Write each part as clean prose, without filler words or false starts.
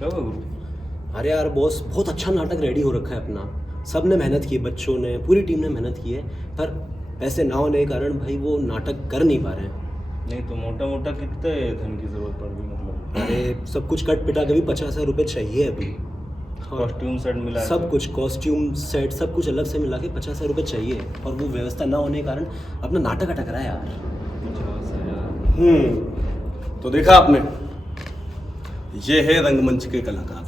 क्या हुआ गुरु? अरे यार बॉस, बहुत अच्छा नाटक रेडी हो रखा है अपना। सब ने मेहनत की है, बच्चों ने, पूरी टीम ने मेहनत की है, पर पैसे ना होने के कारण भाई वो नाटक कर नहीं पा रहे हैं। नहीं तो मोटा मोटा कितने धन की जरूरत पड़ गई मतलब? अरे सब कुछ कट पिटा के भी 50,000 रुपये चाहिए अभी। हाँ, कॉस्ट्यूम सेट मिला सब कुछ, कॉस्ट्यूम सेट सब कुछ अलग से मिला के 50,000 रुपये चाहिए, और वो व्यवस्था ना होने के कारण अपना नाटक अटक रहा है यार। 50,000? तो देखा आपने, ये है रंगमंच के कलाकार,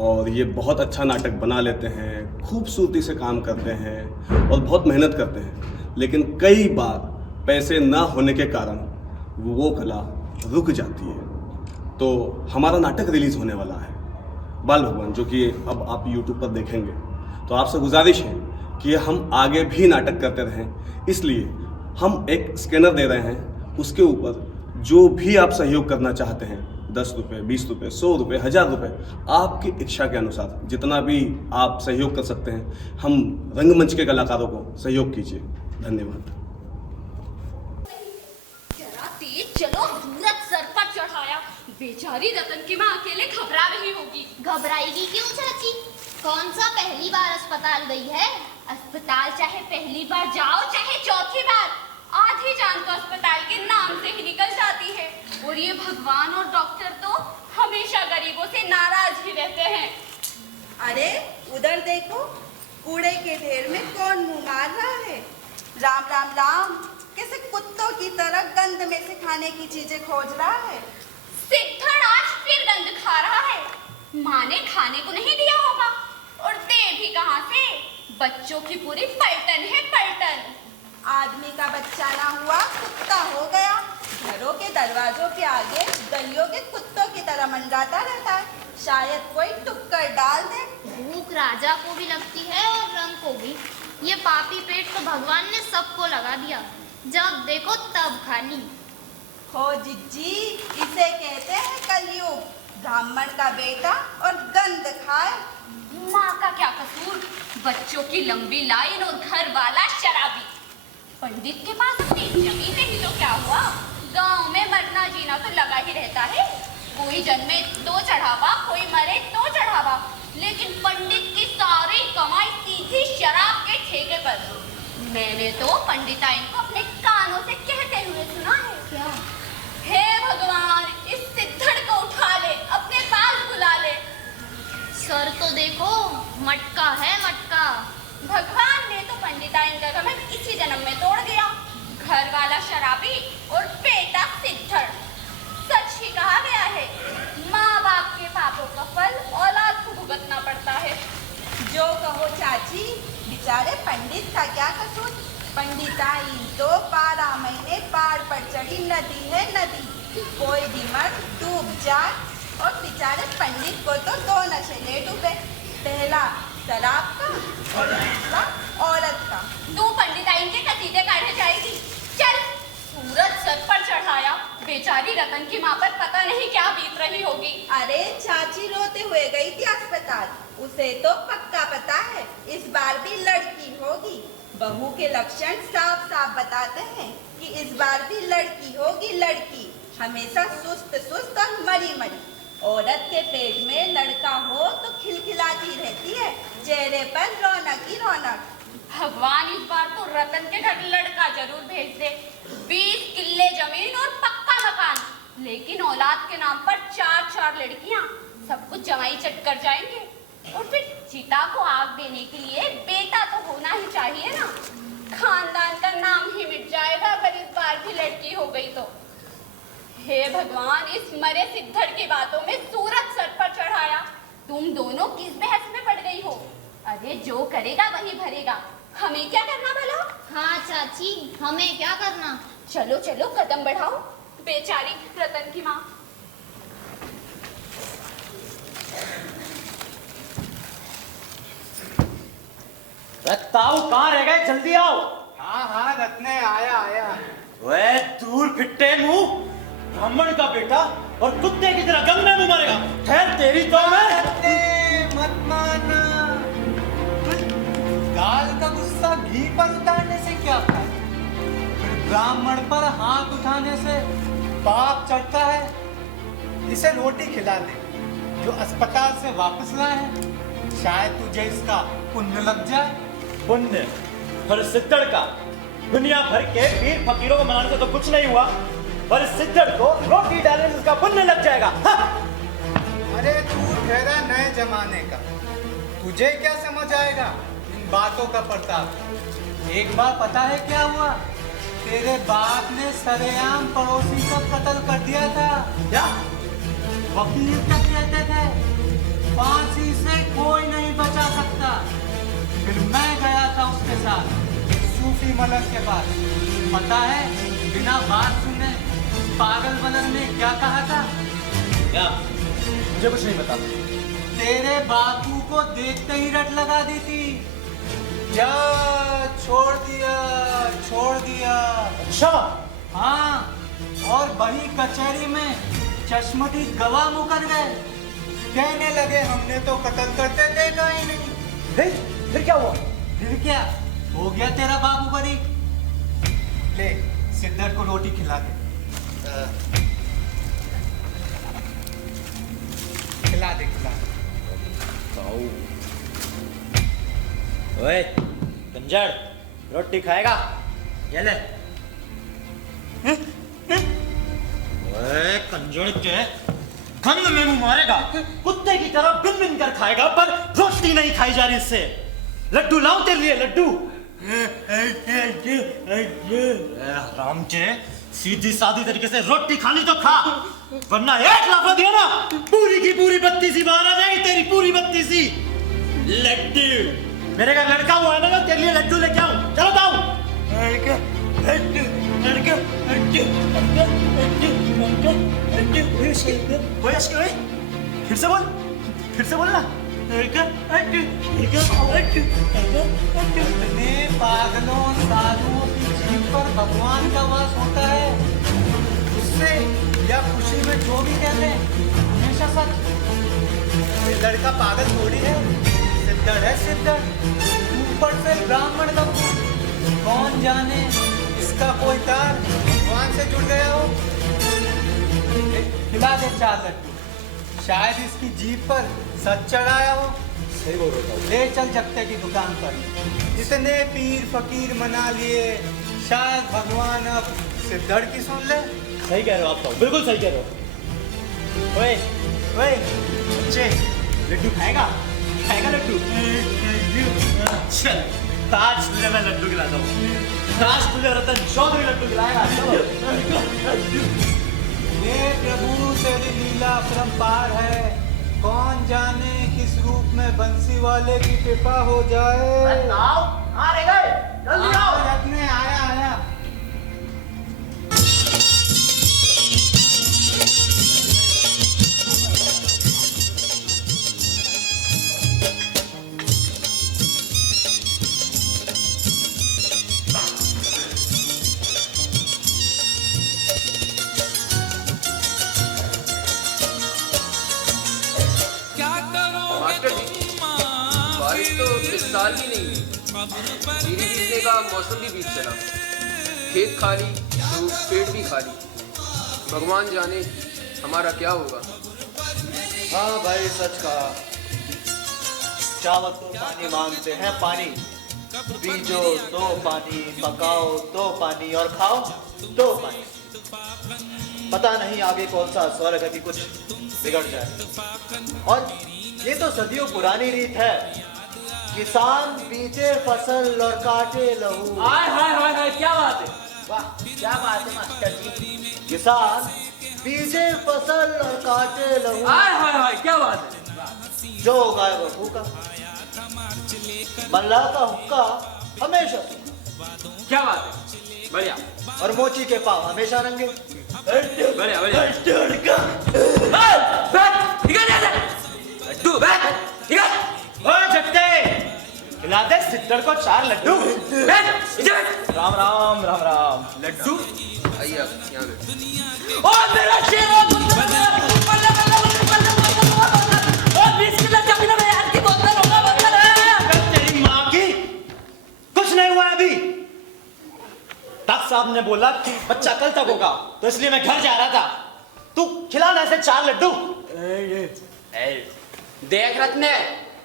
और ये बहुत अच्छा नाटक बना लेते हैं, खूबसूरती से काम करते हैं और बहुत मेहनत करते हैं, लेकिन कई बार पैसे ना होने के कारण वो कला रुक जाती है। तो हमारा नाटक रिलीज होने वाला है बाल भगवान, जो कि अब आप YouTube पर देखेंगे। तो आपसे गुजारिश है कि हम आगे भी नाटक करते रहें, इसलिए हम एक स्कैनर दे रहे हैं, उसके ऊपर जो भी आप सहयोग करना चाहते हैं, 10 रुपये, 20 रुपये, 100 रुपये, 1000 रुपये, आपकी इच्छा के अनुसार जितना भी आप सहयोग कर सकते हैं, हम रंगमंच के कलाकारों को सहयोग कीजिए। धन्यवाद। जरा तेज चलो, सूरज सर पर चढ़ाया। बेचारी रतन की माँ अकेले घबरा रही होगी। घबराएगी क्यों चाची? कौन सा पहली बार अस्पताल गई है? अस्पताल चाहे पहली बार जाओ चाहे चौथी बार, आधी जान तो अस्पताल के नाम से ही निकल जाती है। और ये भगवान और डॉक्टर तो हमेशा गरीबों से नाराज ही रहते हैं। अरे उधर देखो, कूड़े के ढेर में कौन मुंह मार रहा है? राम राम राम, कैसे कुत्तों की तरह गंद में से खाने की चीजें खोज रहा है। सिद्धड़ आज फिर गंद खा रहा है। माँ ने खाने को नहीं दिया होगा, और दे भी कहाँ से? बच्चों की पूरी पलटन है पलटन। आदमी का बच्चा ना हुआ कुत्ता हो गया, घरों के दरवाजों के आगे गलियों के कुत्तों की तरह मंडराता रहता है। शायद कोई टुक्कर डाल दे। भूख राजा को भी लगती है और रंग को भी। ये पापी पेट तो भगवान ने सबको लगा दिया, जब देखो तब खाली। हो जिज्जी, इसे कहते हैं कलयुग। ब्राह्मण का बेटा और गंद खाए। माँ का क्या कसूर? बच्चों की लंबी लाइन और घर वाला शराबी। पंडित के पास अपनी जमीन नहीं तो क्या हुआ? गांव में मरना जीना तो लगा ही रहता है। कोई जन्मे तो चढ़ावा, कोई मरे तो चढ़ावा, लेकिन पंडित की सारी कमाई सीधी शराब के ठेके पर। मैंने तो पंडिताइन को अपने कानों से कहते हुए सुना है। क्या? हे भगवान, इस सिद्धड़ को उठा ले, अपने पास बुला ले। सर तो देखो, मटका है मटका। भगवान ने तो पंडिताइन का घमंड इसी जन्म में तोड़ दिया। घर वाला शराबी और बेटा सिद्धड़। सच ही कहा गया है, माँ बाप के पापों का फल औलाद को भुगतना पड़ता है। जो कहो चाची, बेचारे पंडित का क्या कसूर? पंडिताइन तो 12 महीने पहाड़ पर चढ़ी नदी है नदी। कोई भी मर्द डूब जाए, और बेचारे पंडित को तो 2 नशे ले डूबे। पहला शराब का और दूसरा औरत का। तू पंडिताइन के कसीदे काढ़े जाएगी। चल। सूरज सर पर चढ़ाया। बेचारी रतन की माँ पर पता नहीं क्या बीत रही होगी। अरे चाची रोते हुए गई थी अस्पताल। उसे तो पक्का पता है इस बार भी लड़की होगी। बहू के लक्षण साफ साफ बताते हैं कि इस बार भी लड़की होगी लड़की। हमेशा सुस्त सुस्त और मरी मरी। औरत के पेट में लड़का हो तो खिलखिलाती रहती है, चेहरे पर रौनक ही रौनक। भगवान इस बार तो रतन के घर लड़का जरूर भेज दे। 20 किल्ले जमीन और पक्का मकान, लेकिन औलाद के नाम पर 4-4 लड़कियां। सब कुछ जमाई चट कर जाएंगे, और फिर चिता को आग देने के लिए बेटा तो होना ही चाहिए ना। खानदान का नाम ही मिट जाएगा अगर इस बार भी लड़की हो गई तो। हे भगवान, इस मरे सिद्धड़ की बातों में सूरज सर पर चढ़ाया। तुम दोनों किस बहस में पड़ गई हो? अरे जो करेगा वही भरेगा, हमें क्या करना भला? हाँ चाची, हमें क्या करना? चलो चलो कदम बढ़ाओ। बेचारी रतन की माँ। ताऊ कहाँ रह गए? जल्दी आओ। हाँ हाँ रत्ने, आया आया। वे दूर फिट्टे मुंह, ब्राह्मण का बेटा और कुत्ते की तरह गंग में मुंह मारेगा। ठहर, तेरी तो मैं। मत माना। गाल का गुस्सा घी पर उतारने से क्या फायदा? फिर ब्राह्मण पर हाथ उठाने से पाप चढ़ता है। इसे रोटी खिला दे, जो अस्पताल से वापस लाए हैं, शायद तुझे इसका पुण्य लग जाए। पुण्य? पर सिद्धड़ का दुनिया भर के पीर फकीरों को मनाने से तो कुछ नहीं हुआ, पर सिद्धड़ को रोटी डालने से उसका पुण्य लग जाएगा। अरे तू ठहरा नए जमाने का, तुझे क्या समझ आएगा इन बातों का प्रताप। एक बार पता है क्या हुआ? तेरे बाप ने सरेआम पड़ोसी का कत्ल कर दिया था। क्या? वकील क्या कहते थे? फांसी से कोई नहीं बचा सकता। फिर मैं गया था उसके साथ सूफी मलक के पास। पता है बिना बात सुने उस पागल मलक ने क्या कहा था? क्या? मुझे कुछ नहीं पता। तेरे बापू को देखते ही रट लगा दी थी। जा छोड़ दिया, छोड़ दिया। अच्छा? हाँ, और बड़ी कचहरी में चश्मती गवाह मुकर गए। कहने लगे हमने तो कत्ल करते देखा ही नहीं। फिर क्या हुआ? फिर क्या हो गया? तेरा बाबू बरी। ले सिद्धर को रोटी खिला दे। खिला दे, खिला दे। ओए कंजर, रोटी खाएगा? ये ले। ओए कंजर के गंद में मुंह मारेगा, कुत्ते की तरह बिन बिन कर खाएगा, पर रोटी नहीं खाई जा रही इससे। लड्डू लाऊं तेरे लिए? लड्डू? राम के सीधी सादी तरीके से रोटी खानी तो खा, वरना एक लाफा दिया ना पूरी की पूरी बत्ती सी बाहर आ जाएगी, तेरी पूरी बत्ती सी। लड्डू मेरे घर लड़का हुआ है ना, तेरे लिए लड्डू लेके आऊं। चलो जाओ। फिर से बोल, फिर से बोल ना। इतने पागलों साधुओं की जीभ पर भगवान का वास होता है। उससे या खुशी में जो भी कहते हैं हमेशा सच। ये लड़का पागल थोड़ी है, सिद्धड़ है सिद्धड़। ऊपर से ब्राह्मण का पुत्र। कौन जाने इसका कोई तार भगवान से जुड़ गया हो। खिला दे 4 लड्डू, शायद इसकी जीभ पर सच चढ़ाया हो। सही बोल रहा हूँ। ले चल जगते की दुकान पर। इतने पीर फकीर मना लिए, शायद भगवान अब सिद्धड़ की सुन ले। सही कह रहे हो आप तो, बिल्कुल सही कह रहे हो। ओए ओए बच्चे, लड्डू खाएगा? खाएगा लड्डू? चल ताज तुझे मैं लड्डू खिलाता हूँ। ताज तुझे रतन चौधरी लड्डू खिलाएगा। ये प्रभु तेरी लीला अपरंपार है। कौन जाने किस रूप में बंसी वाले की कृपा हो जाए। आओ, आ रहे गए, जल्दी आओ। रखने आया आया। बारिश तो इस साल भी नहीं हुई। जीरी बीजने का मौसम भी बीत चला, खेत खाली तो पेट भी खाली। भगवान जाने हमारा क्या होगा। हाँ भाई सच कहा। चावल तो पानी मांगते हैं, पानी बीजो तो पानी, पकाओ तो पानी और खाओ तो पानी। पता नहीं आगे कौन सा स्वर्ग है कि कुछ बिगड़ जाए। और ये तो सदियों पुरानी रीत है, किसान बीजे फसल और काटे लहू। हाय हाय हाय हाय, क्या बात है, वाह क्या बात है मास्टर जी। किसान बीजे फसल और काटे लहू। हाय हाय हाय, क्या बात है। जो गाय वो भूखा, मल्लाह का हुक्का हमेशा सूखा। क्या बात है, बढ़िया। और मोची के पाँव हमेशा नंगे। बढ़िया बढ़िया। लड्डू जगते खिला दे सिद्धड़ को 4 लड्डू। राम राम राम राम। लड्डू आइए आप यहाँ पे। और मेरा शेर और 20 किलो जमीन में यार की बोतल होगा बोतल है। तेरी माँ की कुछ नहीं हुआ अभी। डॉक्टर साहब ने बोला कि बच्चा कल तक होगा, तो इसलिए मैं घर जा रहा था। तू खिला ना ऐसे 4 लड्डू। देख रत्ने,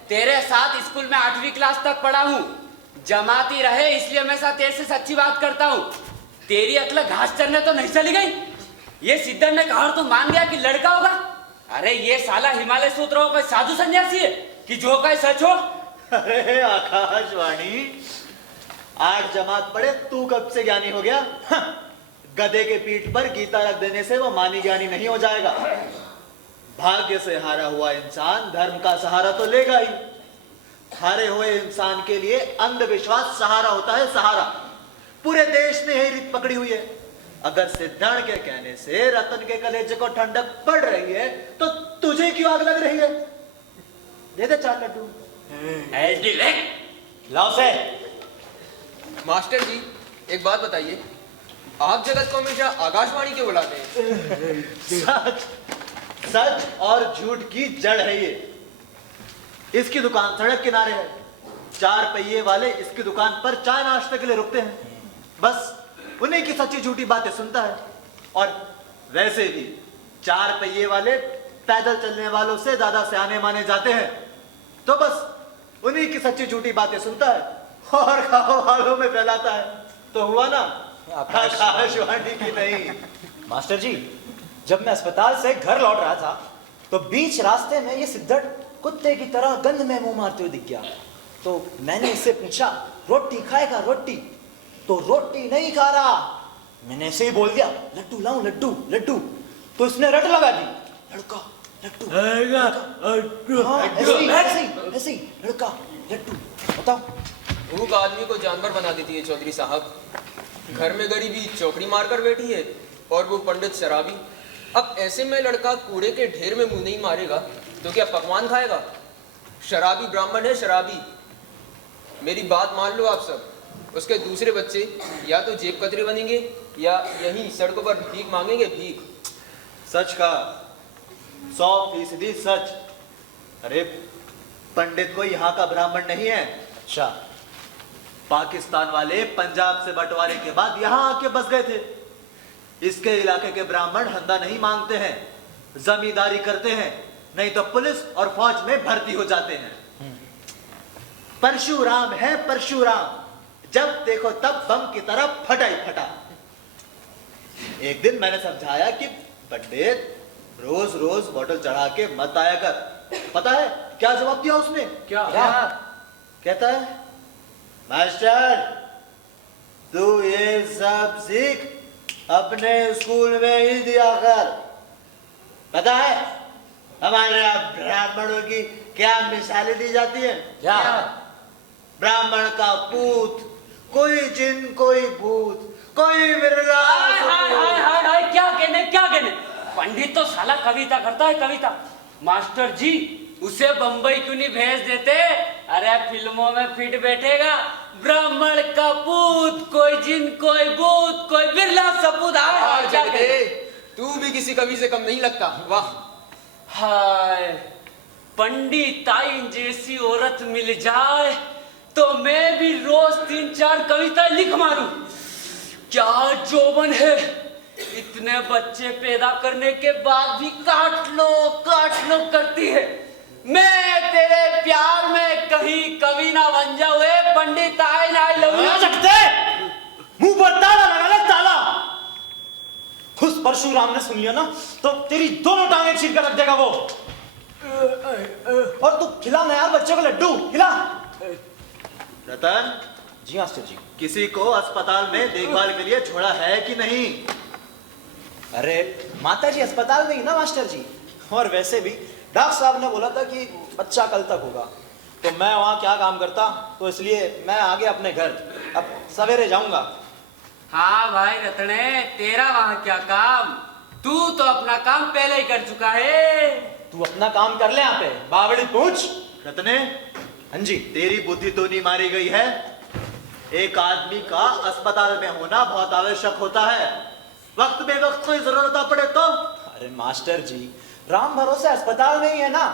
तेरे साथ स्कूल में 8वीं क्लास तक पढ़ा हूँ, जमाती रहे इसलिए हमेशा तेरे से सच्ची बात करता हूँ। तेरी अकल घास चरने तो नहीं चली गई? ये सिद्धर ने कहा तो मान गया कि लड़का होगा। अरे ये साला हिमालय से उतरा हुआ कोई साधु सन्यासी है कि जो का सच हो? अरे आकाशवाणी, 8 जमात पढ़े तू कब से ज्ञानी हो गया? गधे के पीठ पर गीता रख देने से वो मानी ज्ञानी नहीं हो जाएगा। भाग्य से हारा हुआ इंसान धर्म का सहारा तो लेगा ही। हारे हुए इंसान के लिए अंधविश्वास सहारा होता है, सहारा। पूरे देश ने यही रीत पकड़ी हुई है। अगर सिद्धांत के कहने से रतन के कलेजे को ठंडक पड़ रही है तो तुझे क्यों आग लग रही है? दे दे 4 लड्डू। लाओ से। मास्टर जी, एक बात बताइए, आप जगत को हमेशा आकाशवाणी क्यों बुलाते हैं? सच और झूठ की जड़ है ये। इसकी दुकान सड़क किनारे है। 4 पहिए वाले इसकी दुकान पर चाय नाश्ते के लिए रुकते हैं। बस उन्हीं की सच्ची झूठी बातें सुनता है। और वैसे भी 4 पहिए वाले पैदल चलने वालों से ज्यादा सियाने माने जाते हैं। तो बस उन्हीं की सच्ची झूठी बातें सुनता है और खाओ हालों में फैलाता है। तो हुआ ना आकाशवाणी की नहीं। मास्टर जी, जब मैं अस्पताल से घर लौट रहा था तो बीच रास्ते में ये सिद्धड़ कुत्ते की तरह गंध में मुंह मारते हुए दिख गया। तो मैंने इससे पूछा, रोटी खाएगा? रोटी? तो रोटी नहीं खा रहा। मैंने ऐसे ही बोल दिया, लड्डू लाऊं? लड्डू लड्डू। तो इसने रट लगा दी, लड़का लड्डू। हाँ, ऐसे ही लड़का लड्डू। बताओ, भूख आदमी को जानवर बना देती है चौधरी साहब। घर में गरीबी चौकड़ी मारकर बैठी है और वो पंडित शराबी। अब ऐसे में लड़का कूड़े के ढेर में मुंह नहीं मारेगा तो क्या पकवान खाएगा? शराबी ब्राह्मण है, शराबी। मेरी बात मान लो आप सब। उसके दूसरे बच्चे या तो जेब कतरे बनेंगे या यहीं सड़कों पर भीख मांगेंगे, भीख। सच का 100% सच। अरे पंडित कोई यहाँ का ब्राह्मण नहीं है। अच्छा, पाकिस्तान वाले पंजाब से बंटवारे के बाद यहाँ आके बस गए थे। इसके इलाके के ब्राह्मण हंदा नहीं मांगते हैं, जमींदारी करते हैं, नहीं तो पुलिस और फौज में भर्ती हो जाते हैं। परशुराम है परशुराम, जब देखो तब बम की तरह फटा ही फटा। एक दिन मैंने समझाया कि पंडित रोज रोज बोतल चढ़ा के मत आया कर। पता है क्या जवाब दिया उसने? क्या? कहता है, मास्टर तू ये सब सीख अपने स्कूल में ही दिया कर। पता है हमारे यहाँ ब्राह्मणों की क्या मिसालें दी जाती है? क्या? ब्राह्मण का पूत, कोई जिन कोई भूत, कोई विरला। हाय हाय हाय हाय हाय, क्या कहने क्या कहने। पंडित तो साला कविता करता है, कविता। मास्टर जी, उसे बंबई क्यों नहीं भेज देते? अरे फिल्मों में फिट बैठेगा। ब्राह्मण का पूत, कोई जिन कोई भूत, कोई बिरला सपूत। तू भी किसी कवि से कम नहीं लगता। वाह। हाय, पंडिताइन जैसी औरत मिल जाए तो मैं भी रोज 3-4 कविता लिख मारूं। क्या जोबन है, इतने बच्चे पैदा करने के बाद भी काट लो करती है। मैं तेरे प्यार में कहीं कवि ना बन जाऊं। पंडित आई लव यू। मुंह पर ताला लगा ले, ताला। उस परशुराम ने सुन लिया ना तो तेरी दोनों टांगें चीर कर रख देगा वो। और तू खिला ना यार बच्चे को लड्डू, खिला। रतन जी मास्टर जी। किसी को अस्पताल में देखभाल के लिए छोड़ा है कि नहीं? अरे माता जी अस्पताल में ही ना मास्टर जी। और वैसे भी डॉक्टर साहब ने बोला था कि बच्चा कल तक होगा, तो मैं वहाँ क्या काम करता, तो इसलिए मैं आगे अपने घर अब सवेरे जाऊंगा। हाँ भाई रतने, तेरा वहाँ क्या काम? तू तो अपना काम पहले ही कर चुका है। तू अपना काम कर ले यहाँ पे, बावड़ी पूछ। रतने, हाँ जी। तेरी बुद्धि तो नहीं मारी गई है। एक आदमी का अस्पताल में होना बहुत आवश्यक होता है। वक्त बेवक्त कोई जरूरत पड़े तो। अरे मास्टर जी, राम भरोसे अस्पताल में ही है ना।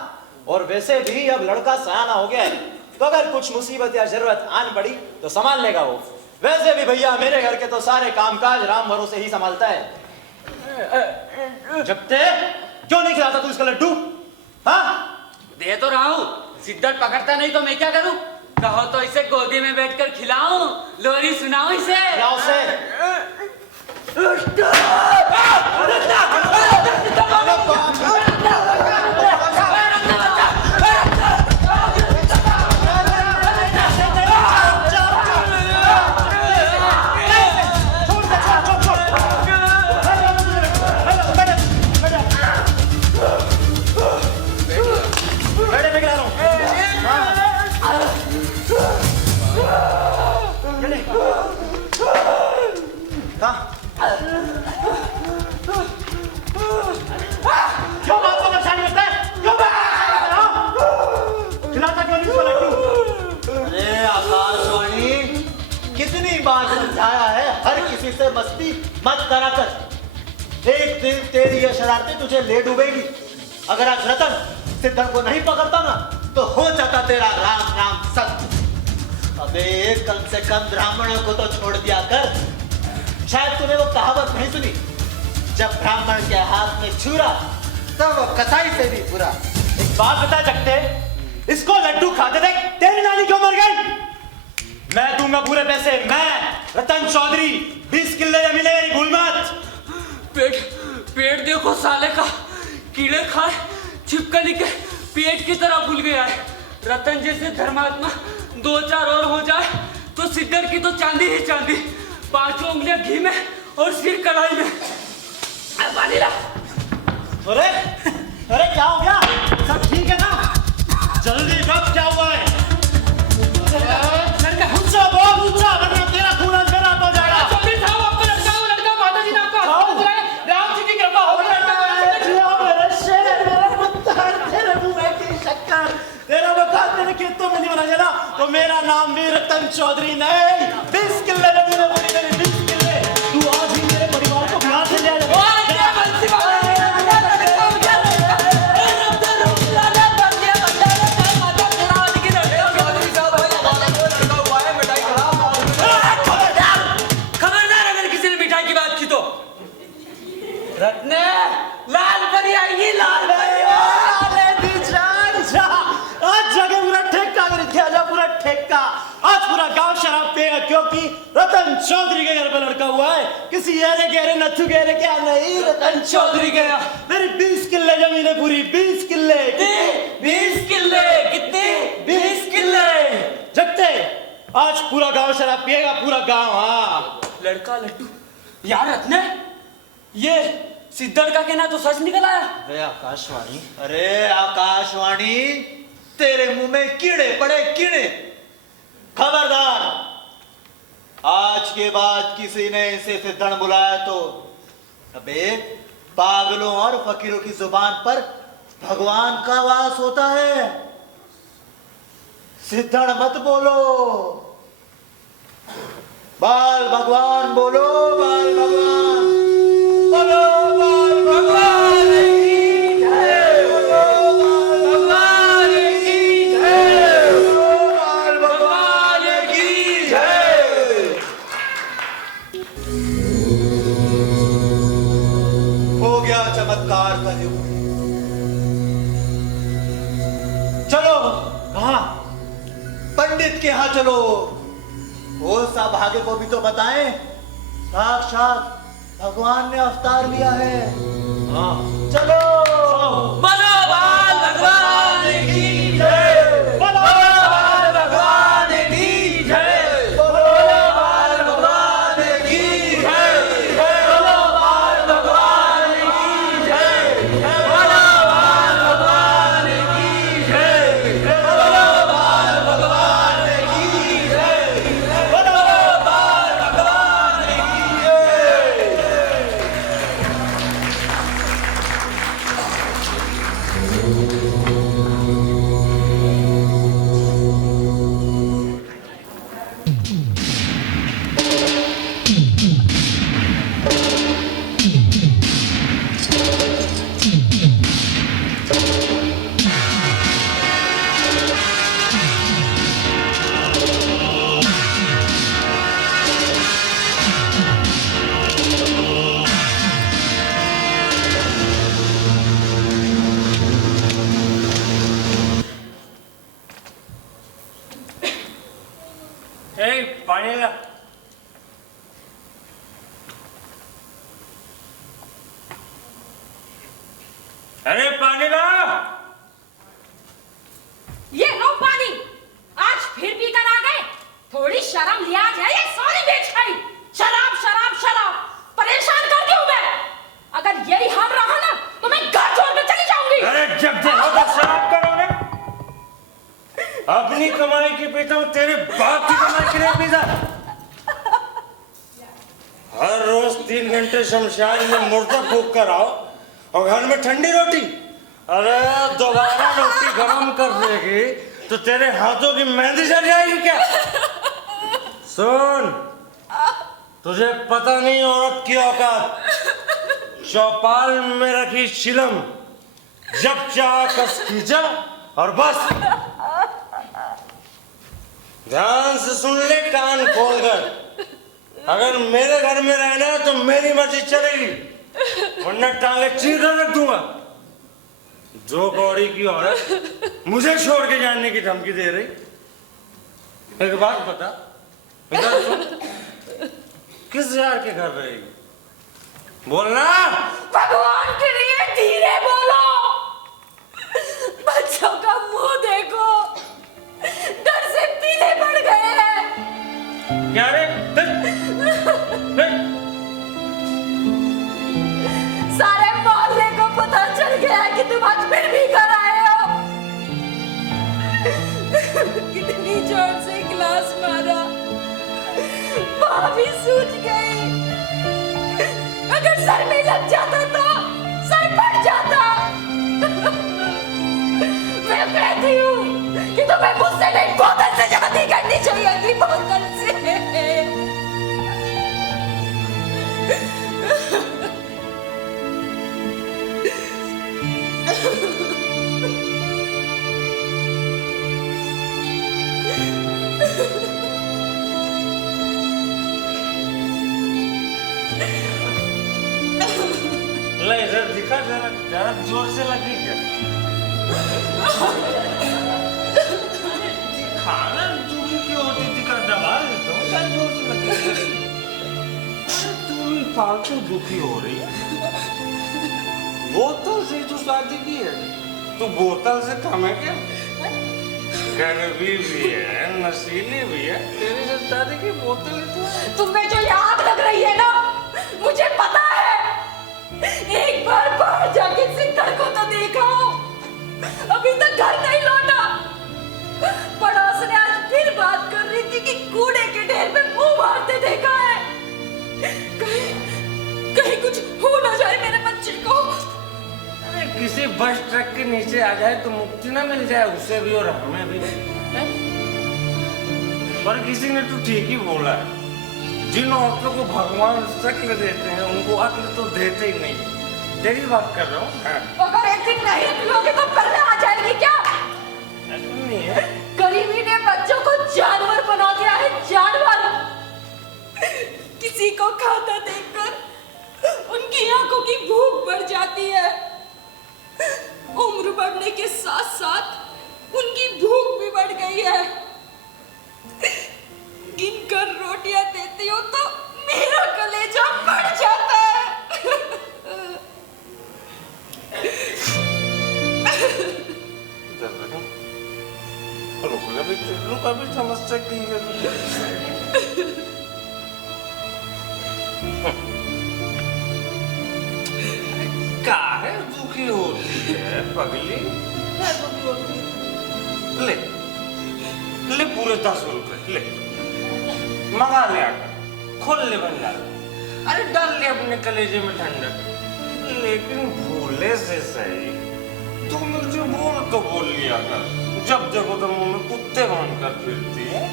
और वैसे भी अब लड़का सयाना हो गया है, तो अगर कुछ मुसीबत या जरूरत आन पड़ी तो संभाल लेगा वो। वैसे भी भैया मेरे घर के तो सारे कामकाज राम भरोसे ही संभालता है। जब ते क्यों नहीं खिलाता तू इसका लड्डू? हाँ, दे तो रहा हूँ, सिद्धार्थ पकड़ता नहीं तो मैं क्या करूँ? कहो तो इसे गोदी में बैठकर खिलाऊं, लोरी सुनाऊं इसे। लाओ से। बार समझाया है हर किसी से मस्ती मत करा कर। एक दिन तेरी ये शरारतें तुझे ले डूबेगी। अगर आज रतन सिद्धार्थ को नहीं पकड़ता ना तो हो जाता तेरा राम नाम सत्य। अबे कम से कम ब्राह्मणों को तो छोड़ दिया कर। शायद तूने वो कहावत नहीं सुनी, जब ब्राह्मण के हाथ में छुरा तब वो कसाई से भी बुरा। एक बात बता सकते, इसको लड्डू खाते देख तेरी नानी क्यों मर गई? मैं दूंगा पूरे पैसे, मैं रतन चौधरी। 20 किले जमीनें मेरी भूल मत। पेट देखो साले का, कीड़े खाए छिपकली के पेट की तरह फूल गया है। रतन जैसे धर्मात्मा 2-4 और हो जाए तो सिद्धर की तो चांदी ही चांदी। 5 उंगलियां घी में और सिर कढ़ाई में। पानी ला। अरे अरे क्या हो गया? सब ठीक है ना? जल्दी बता क्या हुआ है? ऊंचा बोल, ऊंचा, वरना तेरा खून मेरा हो जाएगा। चौधरी साहब आपको लड़का वो लड़का माता जी ने आपको राम जी की कृपा हो तेरा मकान मेरे खेतों में नहीं बना जाना तो मेरा नाम भी रतन चौधरी नहीं। 20 किले जमीन पूरी मेरी, 20 किले। तू आज ही मेरे परिवार को बिहार से ले आएगा। रत्ने लाल परी आएगी, लाल परी। आज जगह पूरा ठेका कर दिया जा, पूरा ठेका। आज पूरा गांव शराब पिएगा क्योंकि रतन चौधरी के घर पे लड़का हुआ है। किसी ऐरे गहरे नथु गहरे क्या नहीं, रतन चौधरी गया। मेरी 20 किले जमीन है पूरी, 20 किले। 20 किले कितने? 20 किले। जगते आज पूरा गांव शराब पिएगा, पूरा गांव। हाँ लड़का लड्डू यार रत्ने, ये सिद्धार्थ का कहना तो सच निकल आया। अरे आकाशवाणी, अरे आकाशवाणी, तेरे मुंह में कीड़े पड़े कीड़े। खबरदार, आज के बाद किसी ने इसे सिद्धार्थ बुलाया तो अबे पागलों और फकीरों की जुबान पर भगवान का वास होता है। सिद्धार्थ मत बोलो, बाल भगवान बोलो, बाल भगवान बोलो, बाल भगवान की जय, बोलो बाल भगवान की जय, बोलो बाल भगवान की जय। हो गया चमत्कार का युग। चलो कहाँ? पंडित के यहाँ चलो, वो सब आगे को भी तो बताएं। साक्षात भगवान ने अवतार लिया है। हाँ चलो, बोलो बाल भगवान की जय, बोलो बाल भगवान की जय, बोलो बाल भगवान की जय, बोलो बाल भगवान की जय, बोलो बाल भगवान की जय, बोलो बाल भगवान की जय, बोलो बाल भगवान की जय। अपनी कमाई की पीता हूँ, तेरे बाप की कमाई की नहीं पीता। हर रोज 3 घंटे शमशान में मुर्दा फूक कर आओ और घर में ठंडी रोटी। अरे दोबारा रोटी गरम कर देगी तो तेरे हाथों की मेहंदी जल जाएगी क्या? सुन, तुझे पता नहीं औरत की औकात। चौपाल में रखी चिलम, जब चाह कस खींचा और बस। ध्यान से सुन ले, कान खोलकर। अगर मेरे घर में रहना है तो मेरी मर्जी चलेगी, वरना टांगे चीर कर रख दूंगा। 2 कौड़ी की औरत मुझे छोड़ के जाने की धमकी दे रही। एक बात बता, इधर सुन, किस यार के घर रहेगी? बोलना। भगवान के लिए धीरे बोलो, बच्चों का मुंह देखो, डर से पीले पड़ गए हैं। क्या रे? सारे मोहल्ले को पता चल गया है कि तुम आज फिर भी घर आए हो। कितनी जोर से गिलास मारा, भाभी सूझ गई। अगर सर में लग जाता तो सर फट जाता। मैं कहती हूँ कि तुम्हें मुझसे नहीं, बोतल से शादी करनी चाहिए थी, बोतल से। ले इधर दिखा, जरा जोर से लगी क्या? खाना दुखी क्यों होती थी? का दबा देता हूँ, क्या जोर से लगी? तू ही फालतू दुखी हो रही है। बोतल से तू शादी की है, तू बोतल से कम है क्या? गरीबी भी है, नशीली भी है, तेरी से शादी की बोतल तो है। तुम्हें जो आग लग रही है ना, मुझे पता है। एक बार बाहर जाके सिद्धड़ को तो देखा, अभी तक घर नहीं लौटा। पड़ोस ने आज फिर बात कर रही थी कि कूड़े के ढेर में मुंह मारते देखा है। कहीं कुछ हो ना जाए मेरे बच्चे को। अरे किसी बस ट्रक के नीचे आ जाए तो मुक्ति ना मिल जाए उसे भी और हमें भी। पर किसी ने तो ठीक ही बोला है, जिन औरतों को भगवान शक्ल देते हैं उनको अक्ल तो देते ही नहीं। तेरी बात कर रहा हूँ। अगर एक दिन नहीं पियोगे तो कल आ जाएगी क्या? नहीं है। गरीबी ने बच्चों को जानवर बना दिया है, जानवर। किसी को खाता देखकर उनकी आंखों की भूख बढ़ जाती है। उम्र बढ़ने के साथ साथ उनकी भूख भी बढ़ गई है। गिनकर रोटियां देती हो तो मेरा कलेजा बढ़ जाता है। रुका भी समझ सकती है। काहे दुखी होती है पगली? क्या दुखी होती है? ले ले पूरे 10 रुपए ले, मंगा ले आकर, खोल ले भंडार, अरे डाल ले अपने कलेजे में ठंडक। लेकिन भूले से सही तू मुझे बोल तो बोल लिया कर, जब देखो तो मुंह में कुत्ते बांधकर फिरती है।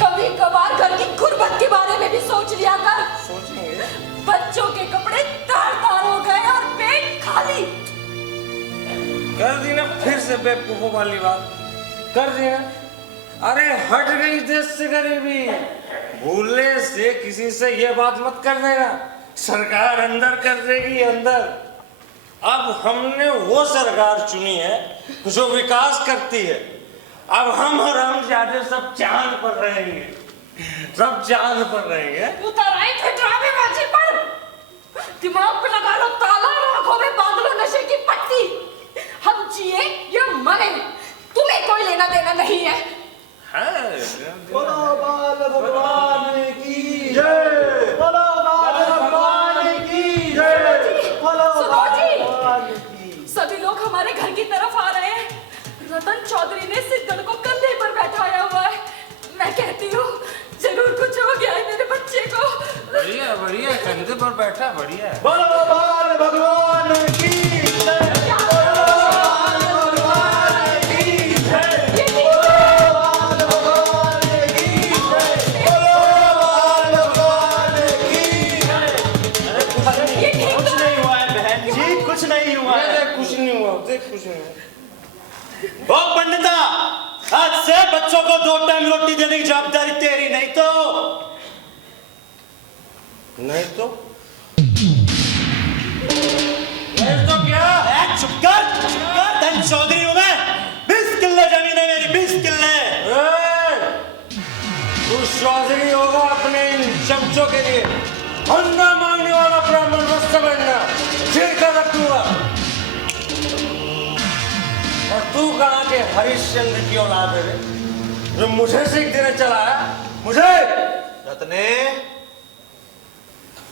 कभी कभार घर की गुर्बत के बारे में भी सोच लिया कर। सोचेंगे। बच्चों के कपड़े तार-तार हो गए और पेट खाली। कर दी ना फिर से बेवकूफों वाली बात, कर दी ना। अरे हट गई देश से गरीबी, भूले से किसी से ये बात मत कर देना, सरकार अंदर कर देगी अंदर। अब हमने वो सरकार चुनी है जो विकास करती है। अब हम हरामजादे सब चांद पर रहेंगे, सब चांद पर रहेंगे। उतर आई थे ड्रामेबाजी पर, दिमाग पे लगा लो ताला और आंखों में बांध लो नशे की पट्टी। हम जिए या मरे, तुम्हें कोई लेना देना नहीं है। बोलो बाल भगवान की जय, बोलो बाल भगवान की जय, बोलो भगवान की। सभी लोग हमारे घर की तरफ आ रहे हैं। रतन चौधरी ने सिद्धड़ को कुछ नहीं हुआ है। देख कुछ नहीं हुआ, देख कुछ नहीं हुआ। ओ पंडिता, आज से बच्चों को 2 टाइम रोटी देने की जवाबदारी तेरी, नहीं तो क्या? चुप कर, धन चौधरी हूं मैं। 20 किल्ले जमीन है मेरी, 20 किल्ले। तू चौधरी होगा अपने इन चमचों के लिए, हंगा मांगने वाला ब्राह्मण मत समझना, छीन कर रख दूंगा। और तू कहाँ के हरिश्चंद्र की औलाद है जो मुझे सीख देने चला है? मुझे रत्ने,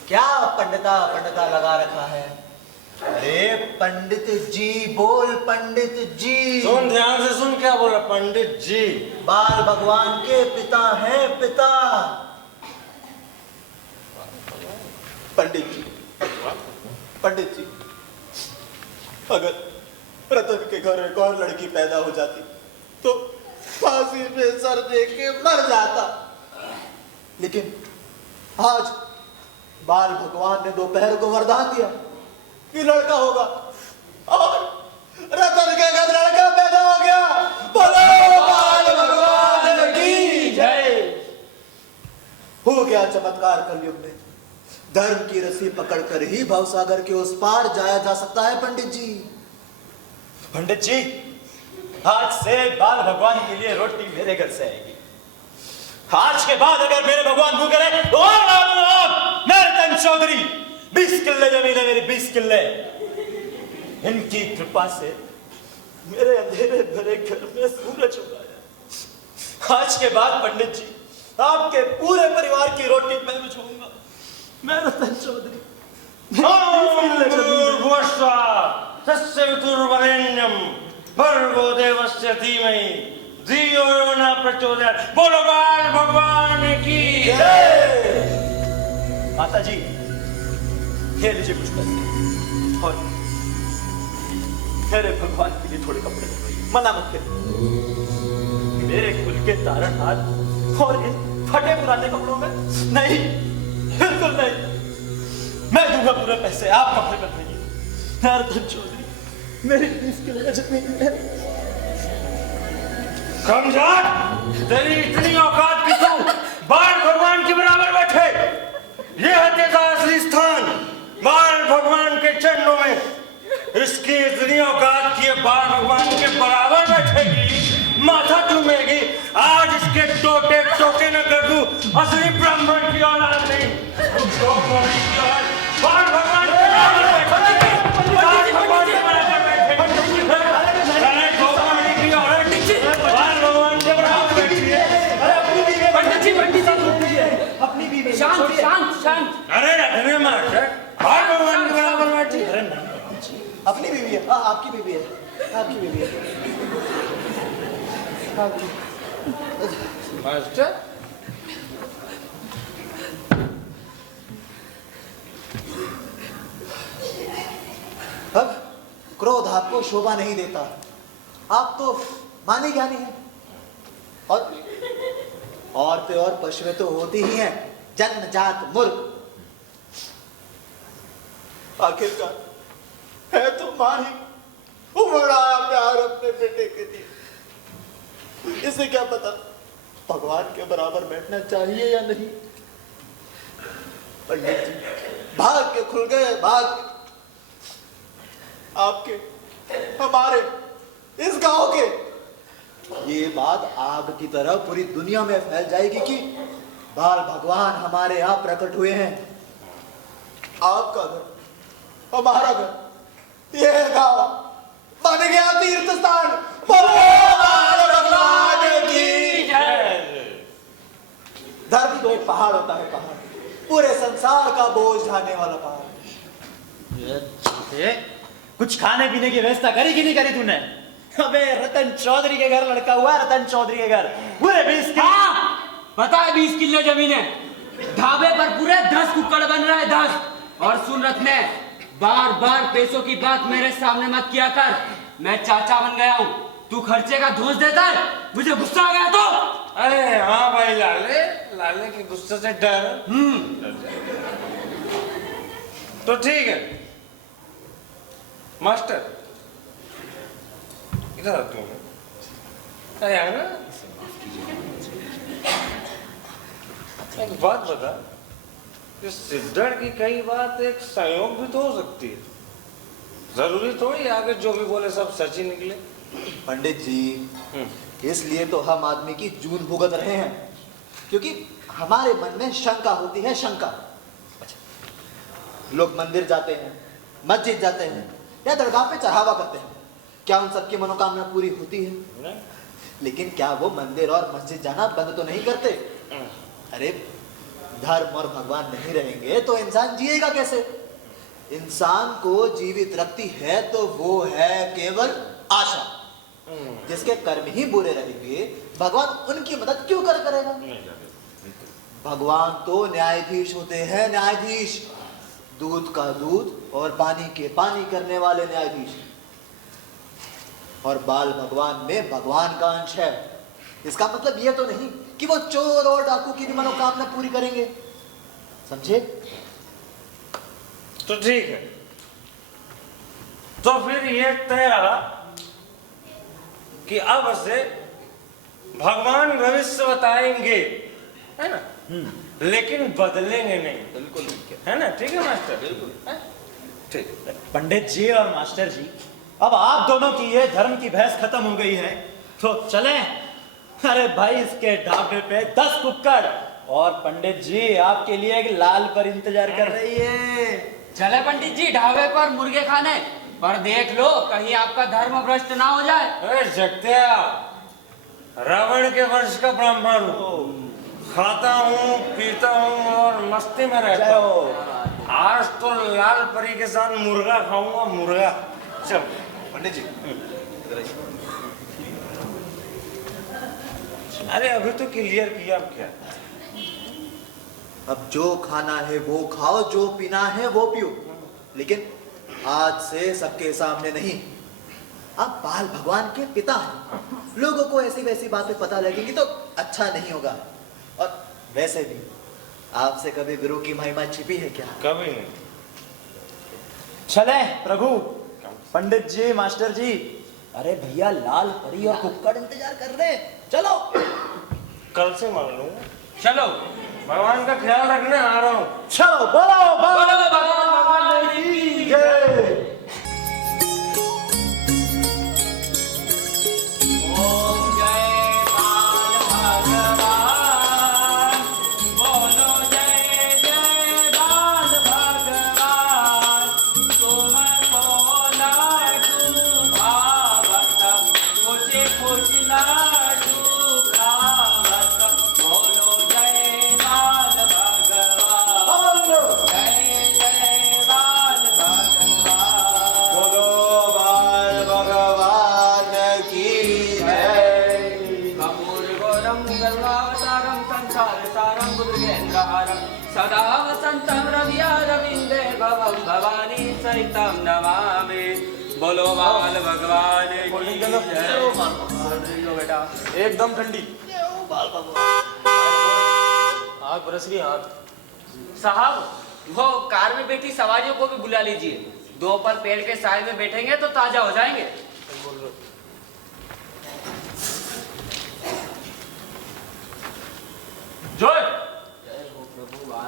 क्या पंडिता लगा रखा है? अरे पंडित जी बोल, पंडित जी। सुन, ध्यान से सुन, क्या बोला? पंडित जी बाल भगवान के पिता हैं, पिता। पंडित जी, अगर रतन के घर एक और लड़की पैदा हो जाती तो फांसी पे सर दे के मर जाता, लेकिन आज बाल भगवान ने दोपहर को वरदान दिया कि लड़का होगा, और रतन के घर लड़का पैदा हो गया। बोलो बाल भगवान की जय। हो गया चमत्कार कलयुग में। धर्म की रस्सी पकड़कर ही भवसागर के उस पार जाया जा सकता है। पंडित जी, आज से बाल भगवान के लिए रोटी मेरे घर से आएगी। आज के बाद अगर मेरे भगवान भूखे रहे तो मैं रतन चौधरी, 20 किल्ले जमीन है मेरी, 20 किल्ले। इनकी कृपा से मेरे अंधेरे भरे घर में सूरज उगाया। आज के बाद पंडित जी, आपके पूरे परिवार की रोटी मैं बिछाऊंगा। मैं रतन चौधरी, भर्गो देवस्य धीमहि धियो यो न प्रचोदयात्। बोलो बाल भगवान की जय। माता जी, ये लीजिए कुछ पैसे, और मेरे भगवान के लिए थोड़े कपड़े। मना मत करिए, मेरे कुल के तारणहार और इन फटे पुराने कपड़ों में नहीं, बिल्कुल नहीं। मैं दूंगा पूरे पैसे, आप कपड़े पहनिए। रतन चौधरी, मेरी 20 किलो जमीन है। समझा? तेरी इतनी औकात कि तू बाल भगवान के बराबर बैठे? ये है तेरा असली स्थान, बाल भगवान के चरणों में। इसकी इतनी औकात कि ये बाल भगवान के बराबर बैठेगी, माथा चूमेगी। आज इसके टोटे टोटे न कर दूं, असली ब्राह्मण की औलाद नहीं, बाल भगवान के बराबर बैठेगी, बाल भगवान के बराबर बैठेगी। बाल भगवान के बराबर बैठी है। अपनी बीवी, शांत। अरे रखने मार, बाल भगवान के बराबर बैठी। अरे अपनी बीवी है। हाँ, आपकी बीवी है, आपकी बीवी है, आपकी। मास्टर, अब क्रोध आपको शोभा नहीं देता। आप तो माने ज्ञानी हैं, और औरतें और पशुएं तो होती ही हैं जन्मजात मूर्ख। आखिरकार है तो मां ही उमड़ा प्यार अपने बेटे के लिए। इसे क्या पता भगवान के बराबर बैठना चाहिए या नहीं। पंडित जी, भाग के खुल गए, भाग आपके, हमारे, इस गांव के। ये बात आग की तरह पूरी दुनिया में फैल जाएगी कि बाल भगवान हमारे यहाँ प्रकट हुए हैं। आपका घर, हमारा घर, ये गांव बन गया तीर्थ स्थान। बोलो बाल भगवान की जय। धर्म तो एक पहाड़ होता है, पहाड़, पूरे संसार का बोझ ढाने वाला पहाड़। कुछ खाने पीने की व्यवस्था करी कि नहीं करी तूने? अबे रतन चौधरी के घर लड़का हुआ, रतन चौधरी के घर पूरे 20 किलो। हाँ, पता है 20 किलो जमीन है। ढाबे पर पूरे 10 कुक्कड़ बन रहा है, 10। और सुन रत्ने, बार बार पैसों की बात मेरे सामने मत किया कर। मैं चाचा बन गया हूँ, तू खर्चे का दोष देता है, मुझे गुस्सा आ गया तो। अरे हाँ भाई, लाले के गुस्से से डर। तो ठीक है, मास्टर इधर आ तुम। अरे आ ना, एक बात बता, इस सिद्धड़ की कई बात एक संयोग भी तो हो सकती है, जरूरी थोड़ी आगे जो भी बोले सब सच ही निकले। पंडित जी, इसलिए तो हम आदमी की जून भुगत रहे हैं, क्योंकि हमारे मन में शंका होती है, शंका। अच्छा, लोग मंदिर जाते हैं, मस्जिद जाते हैं या दरगाह पे चढ़ावा करते हैं, क्या उन सबकी मनोकामना पूरी होती है? नहीं। लेकिन क्या वो मंदिर और मस्जिद जाना बंद तो नहीं करते? अरे धर्म और भगवान नहीं रहेंगे तो इंसान जिएगा कैसे? इंसान को जीवित रखती है तो वो है केवल आशा। जिसके कर्म ही बुरे रहेंगे, भगवान उनकी मदद क्यों करेगा? भगवान तो न्यायाधीश होते हैं, न्यायाधीश, दूध का दूध और पानी के पानी करने वाले न्यायाधीश। और बाल भगवान में भगवान का अंश है। इसका मतलब ये तो नहीं कि वो चोर और डाकू की मनोकामना पूरी करेंगे, समझे? तो ठीक है, तो फिर ये तय रहा कि अब से भगवान भविष्य बताएंगे, है ना? लेकिन बदलेंगे नहीं। बिल्कुल, है ना? ठीक है मास्टर? बिल्कुल ठीक। पंडित जी और मास्टर जी, अब आप दोनों की ये धर्म की बहस खत्म हो गई है, तो चलें। अरे भाई, इसके ढाबे पे 10 कुक्कड़ और पंडित जी आपके लिए एक लाल पर इंतजार कर रही है। चले पंडित जी ढाबे पर मुर्गे खाने, पर देख लो कहीं आपका धर्म भ्रष्ट ना हो जाए। अरे जगत्या, रावण के वंश का ब्राह्मण हूँ, खाता हूँ, पीता हूँ और मस्ती में रहता हूँ। आज तो लाल परी के साथ मुर्गा खाऊंगा, मुर्गा। चल पंडित जी, अरे अभी तो क्लियर किया, अब क्या? अब जो खाना है वो खाओ, जो पीना है वो पियो, लेकिन आज से सबके सामने नहीं। आप बाल भगवान के पिता हैं, लोगों को ऐसी वैसी बातें पता लगेंगी तो अच्छा नहीं होगा। और वैसे भी आपसे कभी गुरु की महिमा छिपी है क्या? कभी नहीं। चले प्रभु, पंडित जी, मास्टर जी, अरे भैया लाल परी और कुक्कड़ इंतजार कर रहे हैं, चलो। कल से मान लूंगा। चलो, भगवान का ख्याल रखना, आ रहा हूँ। चलो, बोलो भगवान की जय। सदा वसंतम रविंदे भवम भवानी सहितम नमामि। बोलो बाल भगवान की जय। लो बेटा, एकदम ठंडी आग बरस रही आग। साहब, वो कार में बैठी सवारियों को भी बुला लीजिए, दोपहर पेड़ के साए में बैठेंगे तो ताजा हो जाएंगे। जय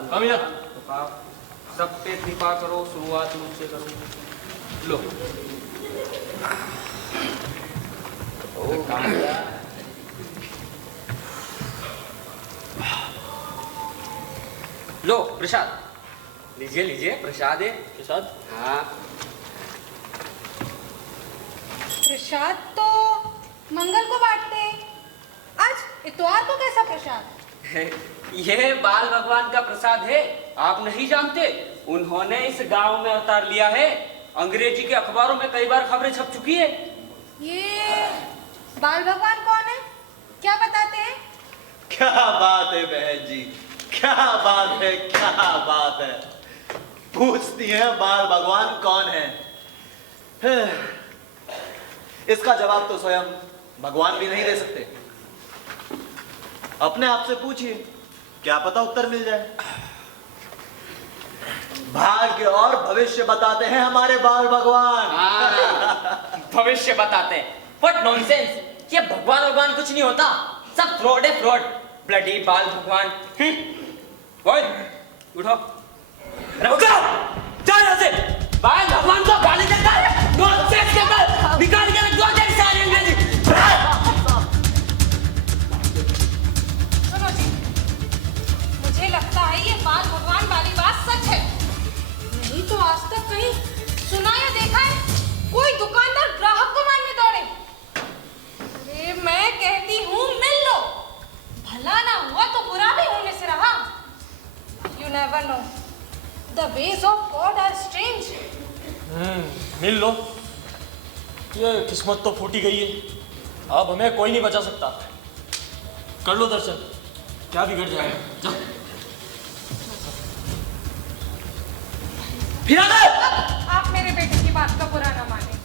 कमिया सब पे कृपा करो, शुरुआत मुझसे करो। लो लो प्रसाद लीजिए, लीजिए प्रसाद है। प्रसाद? हाँ। प्रसाद तो मंगल को बांटते हैं, आज इतवार को कैसा प्रसाद? ये बाल भगवान का प्रसाद है, आप नहीं जानते? उन्होंने इस गांव में अवतार लिया है, अंग्रेजी के अखबारों में कई बार खबरें छप चुकी है। ये बाल भगवान कौन है, क्या बताते हैं? क्या बात है बहन जी, क्या बात है, क्या बात है। पूछती हैं बाल भगवान कौन है? इसका जवाब तो स्वयं भगवान भी नहीं दे सकते। अपने आप से पूछिए, क्या पता उत्तर मिल जाए। भाग्य और भविष्य बताते हैं हमारे बाल भगवान। भविष्य बताते हैं। व्हाट नॉनसेंस, ये भगवान कुछ नहीं होता, सब फ्रॉड है, फ्रॉड। ब्लडी बाल भगवान। ओए उठो, रुको, जाओ यहाँ से। बाल भगवान को गाली देता है, नॉनसेंस कहता है, निकाल के रख दो तेरी सारी अंग्रेजी। सुनो जी, मुझे लगता है ये बाल भगवान वाली बात सच है। नहीं तो आज तक कहीं सुना या देखा है कोई दुकानदार ग्राहक को मारने दौड़े। अरे मैं कहती हूँ मिल लो, भला ना हुआ तो बुरा भी होने से रहा। You never know. The ways of God are strange. मिल लो, ये किस्मत तो फूटी गई है, अब हमें कोई नहीं बचा सकता। कर लो दर्शन, क्या बिगड़ जाएगा। जाओ। आप मेरे बेटे की बात का बुरा ना माने,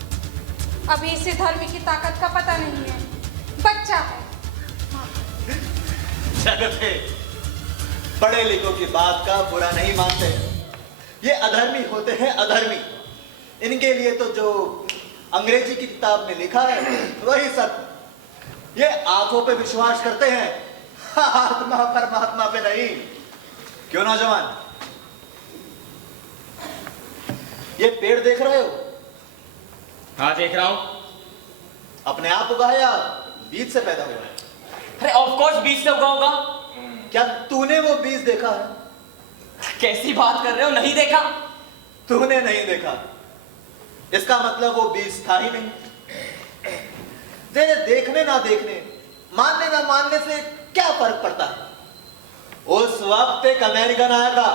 अभी इसे धर्म की ताकत का पता नहीं है, बच्चा है। जगते बड़े लिखों की बात का बुरा नहीं मानते, ये अधर्मी होते हैं, अधर्मी। इनके लिए तो जो अंग्रेजी की किताब में लिखा है वही सत्य। ये आंखों पे विश्वास करते हैं, आत्मा परमात्मा पे नहीं। क्यों नौजवान, ये पेड़ देख रहे हो? हाँ देख रहा हूँ। अपने आप उगा है या बीज से पैदा हुआ है? अरे ऑफ कोर्स बीज से उगा होगा। क्या तूने वो बीज देखा है? कैसी बात कर रहे हो, नहीं देखा। तूने नहीं देखा, इसका मतलब वो बीज था ही नहीं। तेरे देखने ना देखने, मानने ना मानने से क्या फर्क पड़ता है? उस वक्त एक अमेरिकन आया था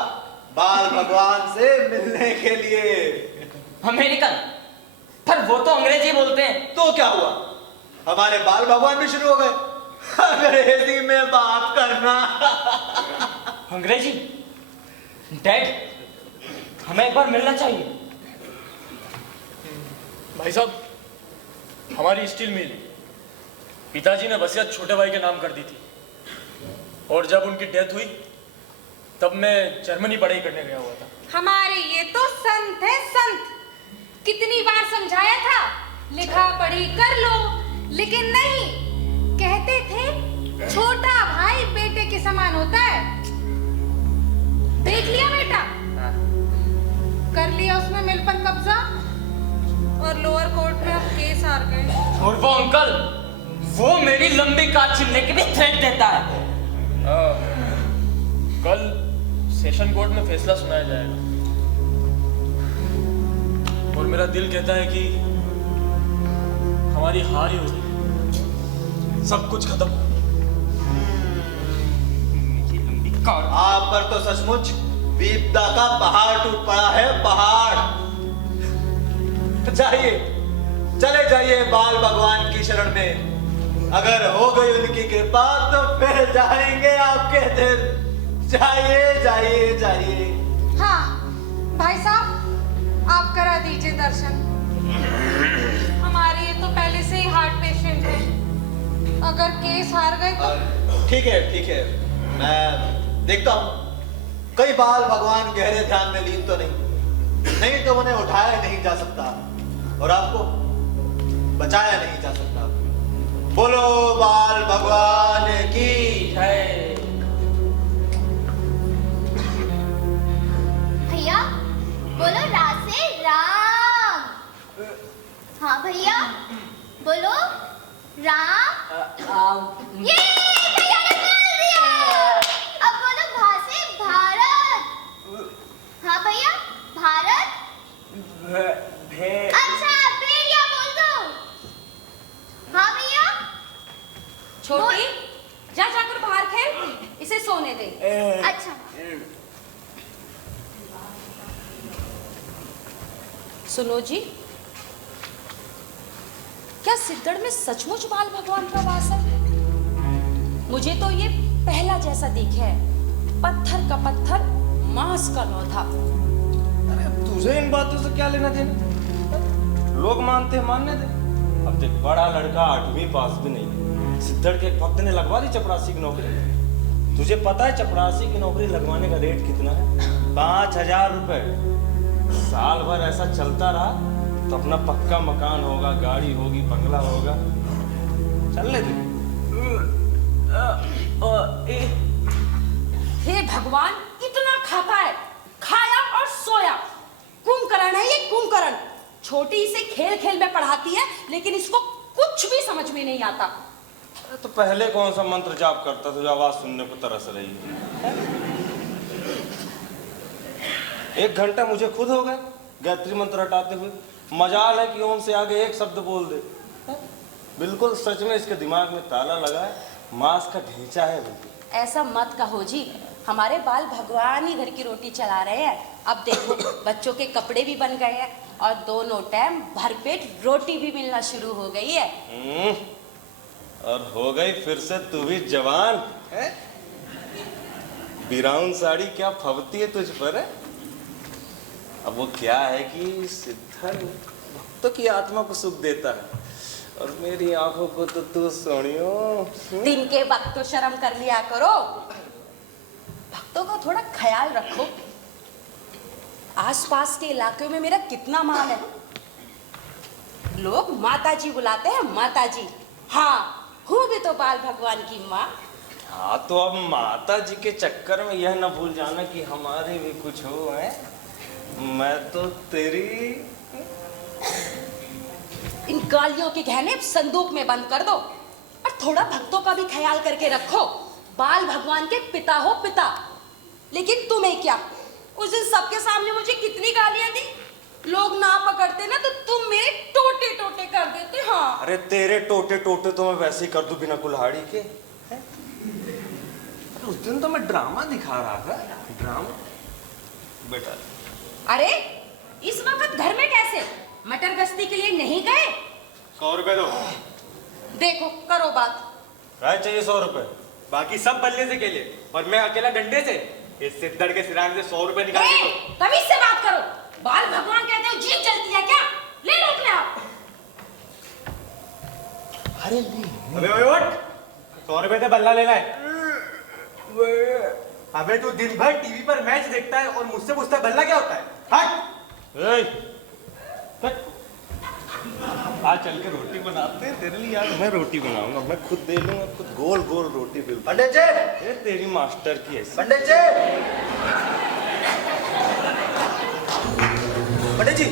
बाल भगवान से मिलने के लिए। अमेरिकन? पर वो तो अंग्रेजी बोलते हैं। तो क्या हुआ, हमारे बाल भगवान भी शुरू हो गए अंग्रेजी में बात करना। अंग्रेजी? डैड, हमें एक बार मिलना चाहिए। भाई साहब, हमारी स्टील मिल पिताजी ने वसीयत छोटे भाई के नाम कर दी थी, और जब उनकी डेथ हुई तब मैं जर्मनी पढ़ाई करने गया हुआ था। हमारे ये तो संत है, संत। कितनी बार समझाया था लिखा पढ़ी कर लो, लेकिन नहीं। कहते थे छोटा भाई बेटे के समान होता है। देख लिया बेटा, कर लिया उसने मिल पर कब्जा, और लोअर कोर्ट में अब केस हार गए। और वो अंकल, वो मेरी लंबी कार छीनने की भी थ्रेट देता है। कल सेशन कोर्ट में फैसला सुनाया जाएगा, और मेरा दिल कहता है कि हमारी हार ही होगी, सब कुछ खत्म। आप पर तो सचमुच विपदा का पहाड़ टूट पड़ा है, पहाड़। जाइए, चले जाइए बाल भगवान की शरण में। अगर हो गई उनकी कृपा तो फिर जाएंगे आपके दिन। जाइए जाइए जाइए। हाँ भाई साहब, आप करा दीजिए दर्शन। हमारे ये तो पहले से ही हार्ट पेशेंट है, अगर केस हार गए तो। ठीक है, मैं देखता हूँ कई बाल भगवान गहरे ध्यान में लीन तो नहीं तो उन्हें उठाया नहीं जा सकता और आपको बचाया नहीं जा सकता। बोलो बाल भगवान की जय। भैया बोलो रासे राम। हाँ भैया बोलो राम। ये भैया ने बोल दिया। अब बोलो भासे भारत। हाँ भैया भारत। अच्छा भेड़िया बोल दो। हाँ भैया। छोटी जा जाकर बाहर खेल, इसे सोने दे। अच्छा सुनो जी, क्या सिद्धड़ में सचमुच बाल भगवान का वास है? मुझे तो ये पहला जैसा दिखा है, पत्थर का पत्थर मांस का लौथा। अरे तुझे इन बातों से क्या लेना देना? लोग मानते हैं, मानने दे। अब देख, बड़ा लड़का 8वीं पास भी नहीं, सिद्धड़ के एक भक्त ने लगवा दी चपरासी की नौकरी। तुझे पता है चपरासी की नौकरी लगवाने का रेट कितना है? 5,000 रुपए। साल भर ऐसा चलता रहा तो अपना पक्का मकान होगा, गाड़ी होगी, बंगला होगा। चल ले दे। हे भगवान, इतना खाता है, खाया और सोया। कुंभकर्ण है ये, कुंभकर्ण। छोटी से खेल खेल में पढ़ाती है, लेकिन इसको कुछ भी समझ में नहीं आता। तो पहले कौन सा मंत्र जाप करता था जो आवाज सुनने को तरस रही है? 1 घंटा मुझे खुद हो गए गायत्री मंत्र रटाते हुए। मजाल है कि ओम से आगे एक शब्द बोल दे। बिल्कुल सच में इसके दिमाग में ताला लगा है, मांस का ढींचा है बिल्कुल। ऐसा मत कहो जी, हमारे बाल भगवान ही घर की रोटी चला रहे हैं। अब देखो बच्चों के कपड़े भी बन गए हैं और दोनों टाइम भरपेट रोटी भी मिलना शुरू हो गई है। और हो गई फिर से तू भी जवान है। ब्राउन साड़ी क्या फबती है तुझ पर है? अब वो क्या है कि सिद्धर भक्तों की आत्मा को सुख देता है और मेरी आंखों को तो तू सोनियो। दिन के वक्त तो शर्म कर लिया करो, भक्तों का थोड़ा ख्याल रखो। आसपास के इलाकों में मेरा कितना मान है, लोग माता जी बुलाते हैं, माता जी। हाँ, हूँ भी तो बाल भगवान की माँ। हाँ, तो अब माता जी के चक्कर में यह न भूल जाना कि हमारे भी कुछ हो है। मैं तो तेरी इन गालियों के गहने संदूक में बंद कर दो और थोड़ा भक्तों का भी ख्याल करके रखो। बाल भगवान के पिता हो, पिता। लेकिन तुम्हें क्या, उस दिन सबके सामने मुझे कितनी गालियां दी। लोग ना पकड़ते ना तो तुम मेरे टोटे टोटे कर देते। हाँ, अरे तेरे टोटे टोटे तो मैं वैसे ही कर दूं बिना कुल्हाड़ी के। अरे उस दिन तो मैं ड्रामा दिखा रहा था। ड्रामा बेटा। अरे इस वक्त घर में कैसे? मटर गश्ती के लिए नहीं गए? 100 रुपए दो। देखो करो बात। क्या चाहिए? 100 रुपए। बाकी सब बल्ले से खेले और मैं अकेला डंडे से। इस सिद्धड़ के सिराग से 100 रुपए निकाल के दो। तमीज से बात करो। बाल भगवान कहते हो जीभ जलती है क्या? ले लो अपने आप। अरे नहीं, अबे उठ, 100 रुपए से बल्ला लेना है। अबे तू दिन भर टीवी पर मैच देखता है और मुझसे पूछता है बल्ला क्या होता है? हट। आज चल के रोटी बनाते हैं तेरे लिए। आज मैं रोटी बनाऊंगा, मैं खुद दे लूंगा, खुद गोल गोल रोटी बिल्कुल। पंडित जी, ये तेरी मास्टर की ऐसी। पंडित जी, पंडित जी।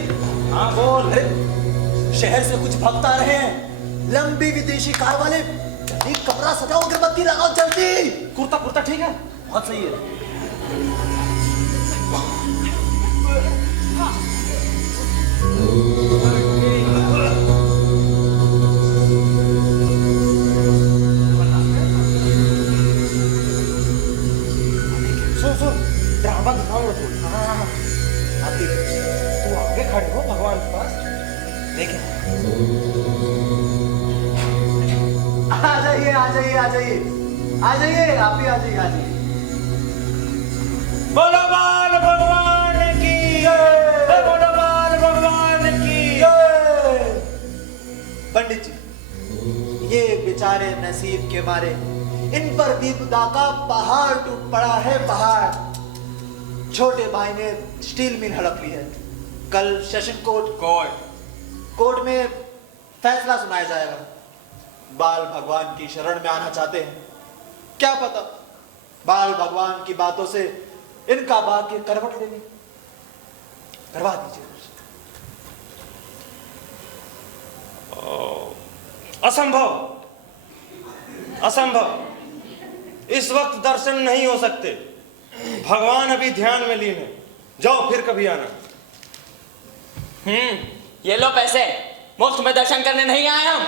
हाँ बोल। अरे शहर से कुछ भक्त आ रहे हैं, लंबी विदेशी कार वाले। जल्दी कमरा सजाओ, अगरबत्ती लगाओ जल्दी। कुर्ता कुर्ता ठीक है? बहुत सही है। सुन ड्रामा दिखाऊंगा तू। आती तू आगे खड़े हो भगवान के पास। देखे आ जाइए आ जाइए आ जाइए आ जाइए, आप ही आ जाइए, आ जाइए। बोलो बाल भगवान की जय। बोलो बाल भगवान की जय। पंडित जी, ये बेचारे नसीब के मारे, इन पर विपदा का पहाड़ टूट पड़ा है, पहाड़। छोटे भाई ने स्टील मिल हड़प ली है। कल सेशन कोर्ट में फैसला सुनाया जाएगा। बाल भगवान की शरण में आना चाहते हैं, क्या पता बाल भगवान की बातों से इनका भाग्य करवट लेंगे। करवा दीजिए। असंभव, असंभव। इस वक्त दर्शन नहीं हो सकते। भगवान अभी ध्यान में लीन है। जाओ फिर कभी आना। ये लो पैसे, मुफ्त में दर्शन करने नहीं आए हम।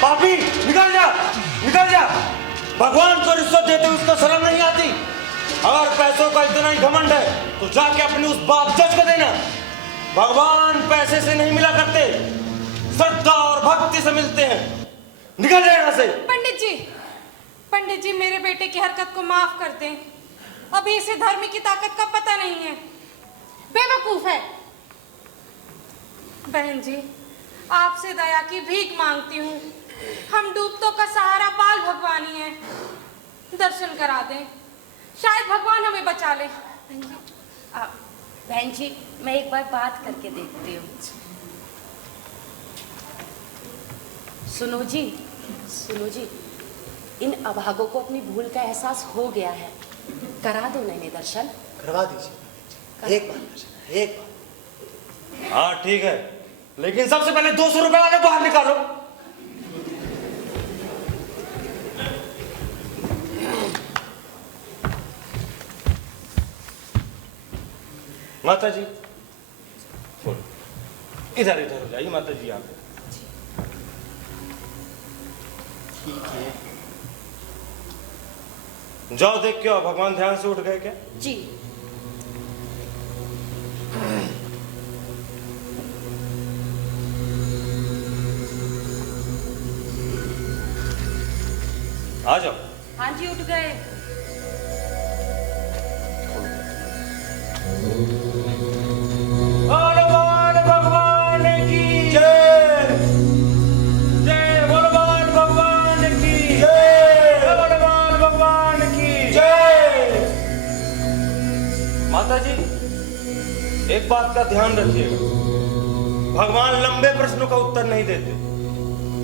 पापी निकल जा, निकल जा। भगवान को रिश्वत देते उसको शर्म नहीं आती। अगर पैसों का इतना ही घमंड है तो जाके अपनी उस बाप जज को देना। भगवान पैसे से नहीं मिला करते, श्रद्धा और भक्ति से मिलते हैं। निकल जाए यहाँ से। पंडित जी मेरे बेटे की हरकत को माफ कर दें। अभी इसे धर्म की ताकत का पता नहीं है, बेवकूफ है। बहन जी, आपसे दया की भीख मांगती हूँ। हम डूबतों का सहारा बाल भगवान ही है, दर्शन करा दें, शायद भगवान हमें बचा ले। बहन जी, मैं एक बार बात करके देखती हूँ। सुनो जी, इन अभागों को अपनी भूल का एहसास हो गया है, करा दो नए दर्शन। करवा दीजिए, एक बार। हाँ ठीक है, लेकिन सबसे पहले 200 रुपए वाले बाहर निकालो। माता जी इधर हो जाइए। माता जी आप ठीक है, जाओ देख के आओ, भगवान ध्यान से उठ गए क्या? जी। आ जाओ। हाँ जी, उठ गए। हनुमान भगवान की जय। जय हनुमान भगवान की जय। हनुमान भगवान की जय। माता जी एक बात का ध्यान रखिएगा, भगवान लंबे प्रश्नों का उत्तर नहीं देते।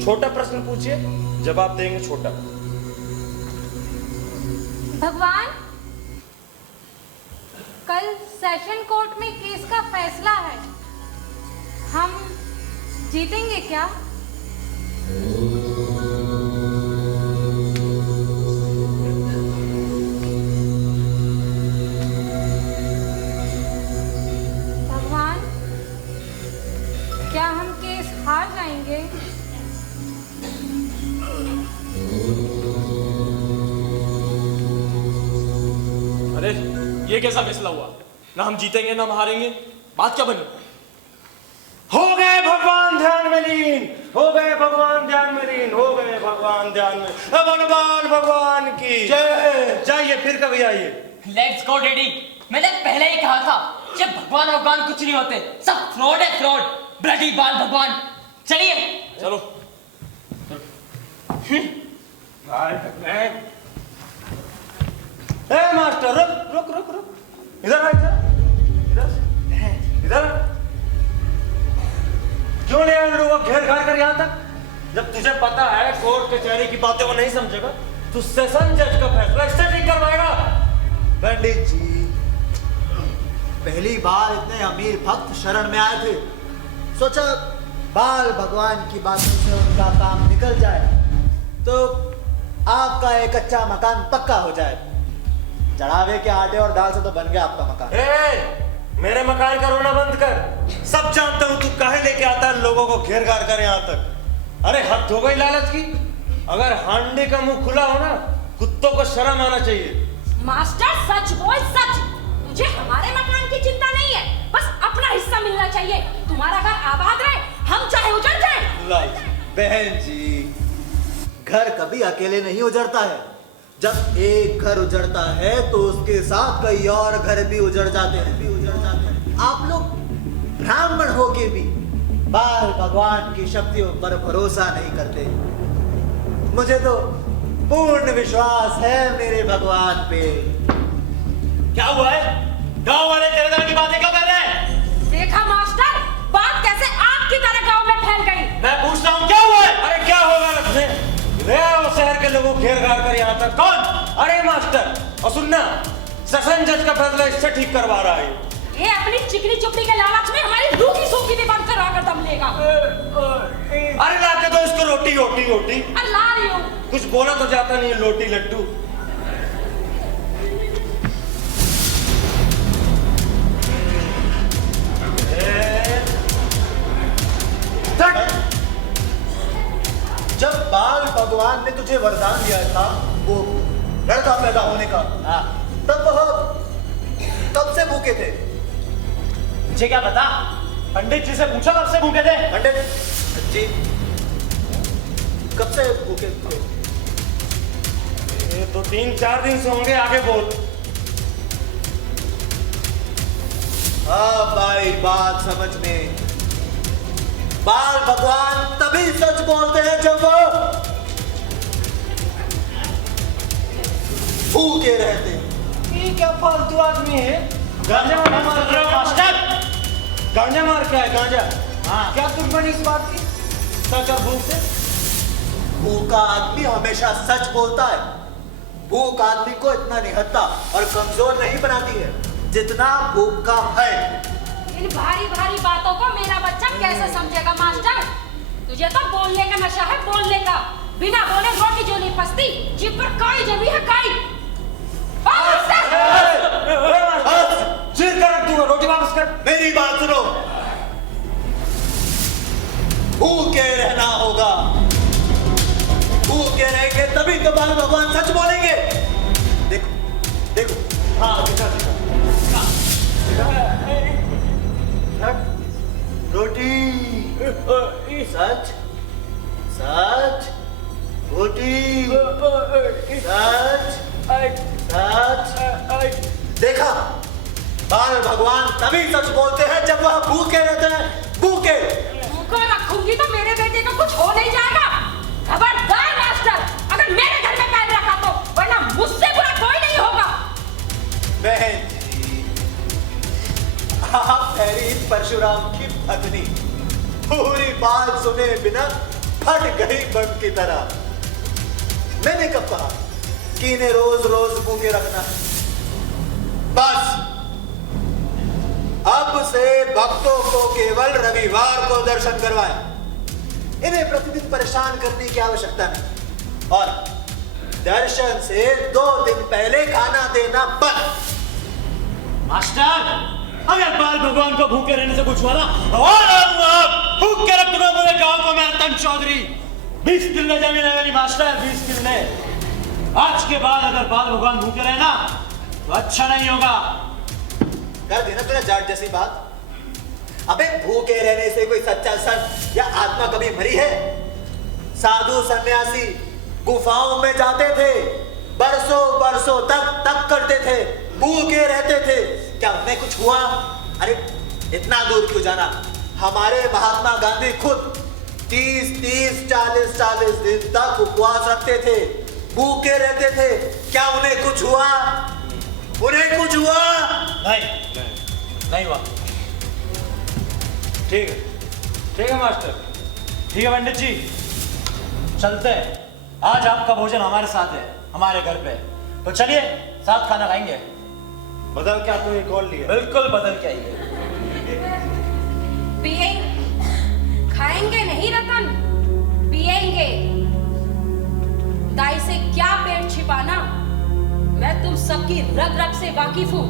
छोटा प्रश्न पूछिए, जवाब देंगे छोटा। भगवान, कल सेशन कोर्ट में केस का फैसला है, हम जीतेंगे क्या? भगवान, क्या हम केस हार जाएंगे? अरे ये कैसा फैसला हुआ? ना हम जीतेंगे ना हम हारेंगे, बात क्या बनी? हो गए भगवान ध्यान में लीन, हो गए भगवान ध्यान में लीन, हो गए भगवान ध्यान में। अब हनुमान भगवान की जय। जाइए फिर कभी आइए। Let's Go Daddy. मैंने पहले ही कहा था, जब भगवान कुछ नहीं होते, सब फ्रॉड है, फ्रॉड। ब्लडी बाल भगवान। चलिए चलो। ए मास्टर, रुक रुक रुक रुक, इधर आ, इधर। क्यों ले आए लोगों को घेर घार कर यहाँ तक? जब तुझे पता है कोर्ट कचहरी की बातें वो नहीं समझेगा, तो सेशन जज का फैसला इससे ठीक करवाएगा। पंडित जी, पहली बार इतने अमीर भक्त शरण में आए थे, सोचा बाल भगवान की बातों से उनका काम निकल जाए तो आपका एक कच्चा मकान पक्का हो जाए। चढ़ावे के आटे और दाल से तो बन गया आपका मकान। मेरे मकान का रोना बंद कर। सब जानता हूं तू काहे लेके आता है लोगों को घेर घार कर यहाँ तक। अरे हद हो गई लालच की। अगर हांडी का मुंह खुला हो ना, कुत्तों को शर्म आना चाहिए। मास्टर सच बोल, सच। मुझे हमारे मकान की चिंता नहीं है, बस अपना हिस्सा मिलना चाहिए। तुम्हारा घर आबाद रहे, हम चाहे उजड़ जाए। बहन जी, घर कभी अकेले नहीं उजड़ता है। जब एक घर उजड़ता है तो उसके साथ कई और घर भी उजड़ जाते हैं। आप लोग ब्राह्मण होके भी बाल भगवान की शक्तियों पर भरोसा नहीं करते। मुझे तो पूर्ण विश्वास है मेरे भगवान पे। क्या हुआ है? गांव वाले तेरे तरह की बातें क्यों कर रहे हैं? देखा मास्टर, बात कैसे आग की तरह गांव में फैल गई। मैं पूछता हूँ क्या हुआ है? अरे क्या होगा रखने? ले आओ शहर के लोगों घेर घार कर यहाँ तक। कौन? अरे मास्टर, और सुनना, सेशन जज का फैसला इससे ठीक करवा रहा है। ये अपनी चिकनी चुपड़ी के लालच में हमारी रूखी सूखी भी बंद करा कर दम लेगा। अरे लाके दो इसको रोटी रोटी रोटी। ला रही हूँ। कुछ बोला तो जाता नहीं है, लोटी लड्डू। जब बाल भगवान ने तुझे वरदान दिया था वो लड़का पैदा होने का, तब वह कब से भूखे थे? मुझे क्या पता? पंडित जी से पूछा कब से भूखे थे? पंडित जी कब से भूखे थे? ये तो 3-4 दिन से होंगे। आगे बोल। हाँ भाई, बात समझ में। बाल भगवान तभी सच बोलते हैं जब वो भूखे रहते हैं। ये क्या फालतू आदमी है? गांजा मार रहे हो मास्टर? गांजा मार क्या है गांजा? हाँ। क्या तुम बनी इस बात की? सच और भूख से? भूखा आदमी हमेशा सच बोलता है। भूख आदमी को इतना निहत्था और कमजोर नहीं बनाती है जितना भूख का है। इन भारी भारी बातों को मेरा बच्चा कैसे समझेगा मास्टर? तुझे तो बोलने का नशा है, बोलने का। बिना बोले रोटी जो नहीं पसती, जिप पर काई जमी है काई। सिर कर रख दूंगा, रोटी वापस कर। मेरी बात सुनो, भूखे रहना होगा। भूखे रहेंगे तभी तो बाल भगवान सच बोलेंगे। देखो देखो, हाँ दिखा रोटी सच सच, रोटी सच सच। देखा, बाल भगवान तभी सच बोलते हैं जब वह भूखे रहते हैं। भूखे भूखा रखूंगी तो मेरे बेटे को कुछ हो नहीं जाएगा। खबरदार मास्टर, अगर मेरे घर में पैर रखा तो, वरना मुझसे बुरा कोई नहीं होगा। बहन जी, आप ठहरी परशुराम की पत्नी, पूरी बात सुने बिना फट गई बम की तरह। मैंने कब कहा कि इन्हें रोज रोज भूखे रखना है? बस अब से भक्तों को केवल रविवार को दर्शन करवाएं। इन्हें प्रतिदिन परेशान करने की आवश्यकता नहीं, और दर्शन से 2 दिन पहले खाना देना बंद। मास्टर, अगर बाल भगवान को भूखे रहने से कुछ हुआ ना, और भूख के रख दो पूरे गांव को। मैं रतन चौधरी, 20 किले जमीन है मेरी मास्टर, 20 किले। आज के बाद अगर बाल भगवान भूखे रहे ना तो अच्छा नहीं होगा। कर देना तेरा जाट जैसी बात। अबे भूखे रहने से कोई सच्चा संत या आत्मा कभी मरी है? साधु सन्यासी गुफाओं में जाते थे, बरसों बरसों तक तप करते थे, भूखे रहते थे। क्या उन्हें कुछ हुआ? अरे इतना दूर क्यों जाना? हमारे महात्मा गांधी खुद 30-30, 40-40 दिन तक उपवास रखते थे, भूखे रहते थे। क्या उन्हें कुछ हुआ? उन्हें कुछ हुआ? नहीं हुआ। ठीक है मास्टर, ठीक है पंडित जी, चलते हैं। आज आपका भोजन हमारे साथ है, हमारे घर पे। तो चलिए साथ खाना खाएंगे। बदल क्या तू कॉल लिया? बिल्कुल बदल क्या ही पिए खाएंगे नहीं रतन, पिएंगे। दाई से क्या पेट छिपाना, मैं तुम सबकी रग रग से वाकिफ हूं।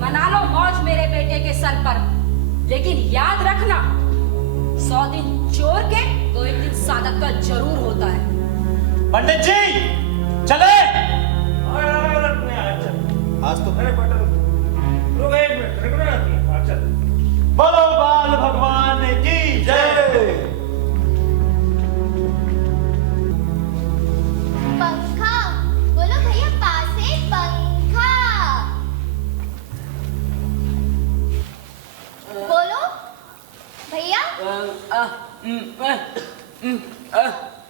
मना लो मौज मेरे बेटे के सर पर, लेकिन याद रखना 100 दिन चोर के तो एक दिन साधक का जरूर होता है। पंडित जी चले। आज तो बोलो बाल भगवान की जय। पंखा बोलो भैया, पास है पंखा। बोलो भैया।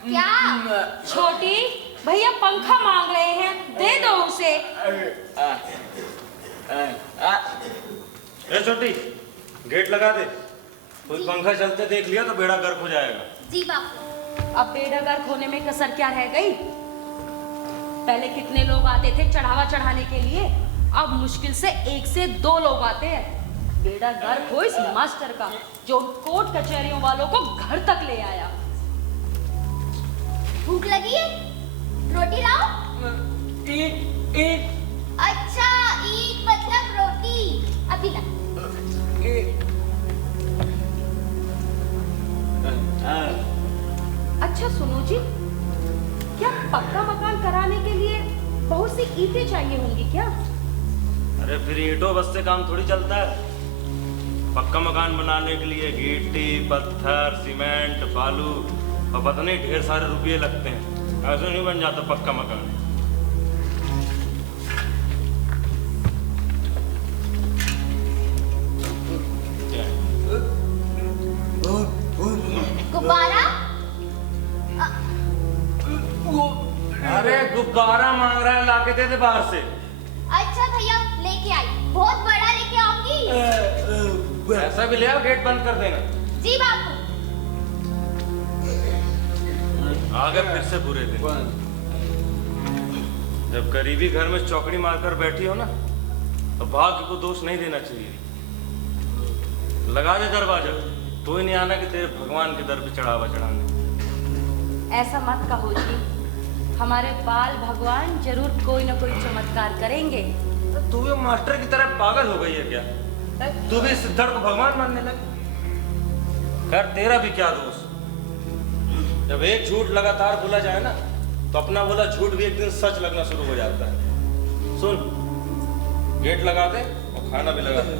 क्या छोटी भैया पंखा मांग रहे हैं, दे दो उसे। ए छोटी, गेट लगा दे। कोई पंखा चलते देख लिया तो बेड़ा गर्क हो जाएगा। जी बापू। अब बेड़ा गर्क होने में कसर क्या रह गई? पहले कितने लोग आते थे चढ़ावा चढ़ाने के लिए, अब मुश्किल से 1 से 2 लोग आते हैं। बेड़ा गर्क हो इस मास्टर का जो कोर्ट कचहरियों वालों को घर तक ले आया। भूख लगी है? रोटी लाओ। अच्छा, ईट मतलब रोटी। अभी ला। अच्छा सुनो जी, क्या पक्का मकान कराने के लिए बहुत सी ईंटें चाहिए होंगी क्या? अरे फिर ईंटों बस से काम थोड़ी चलता है। पक्का मकान बनाने के लिए गिट्टी, पत्थर, सीमेंट, बालू और पता नहीं ढेर सारे रुपये लगते हैं। ऐसे नहीं बन जाता पक्का मकान। गुब्बारा मांग रहा है, लाके दे दे बाहर से। अच्छा भैया लेके आई, बहुत बड़ा लेके आऊंगी। ऐसा भी ले आओ, गेट बंद कर देना। जी बापू। आगे फिर से बुरे दिन। जब गरीबी घर में चौकड़ी मारकर बैठी हो ना, तो भाग्य को दोष नहीं देना चाहिए। लगा दे दरवाजा, तो ही नहीं आना कि तेरे भगवान के दर पे चढ़ावा चढ़ाने। ऐसा मत कहो जी, हमारे बाल भगवान जरूर कोई ना कोई चमत्कार करेंगे। तू भी मास्टर की तरह पागल हो गई है क्या? तू भी सिद्धार्थ को भगवान मानने लगी। खैर तेरा भी क्या दोष। जब एक झूठ लगातार बोला जाए ना, तो अपना बोला झूठ भी एक दिन सच लगना शुरू हो जाता है। सुन, गेट लगा दे और खाना भी लगा दे।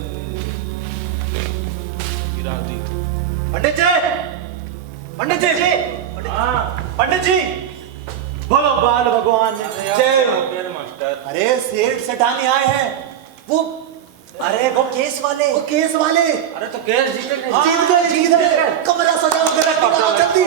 पंडित जी, पंडित जी, पंडित जी, बोलो बाल भगवान जय हो। मास्टर, अरे सेठ सेठानी आए हैं। वो अरे वो केस वाले, वो केस वाले। अरे तो केस जीत गए। कमरा सजाओ जरा, जल्दी।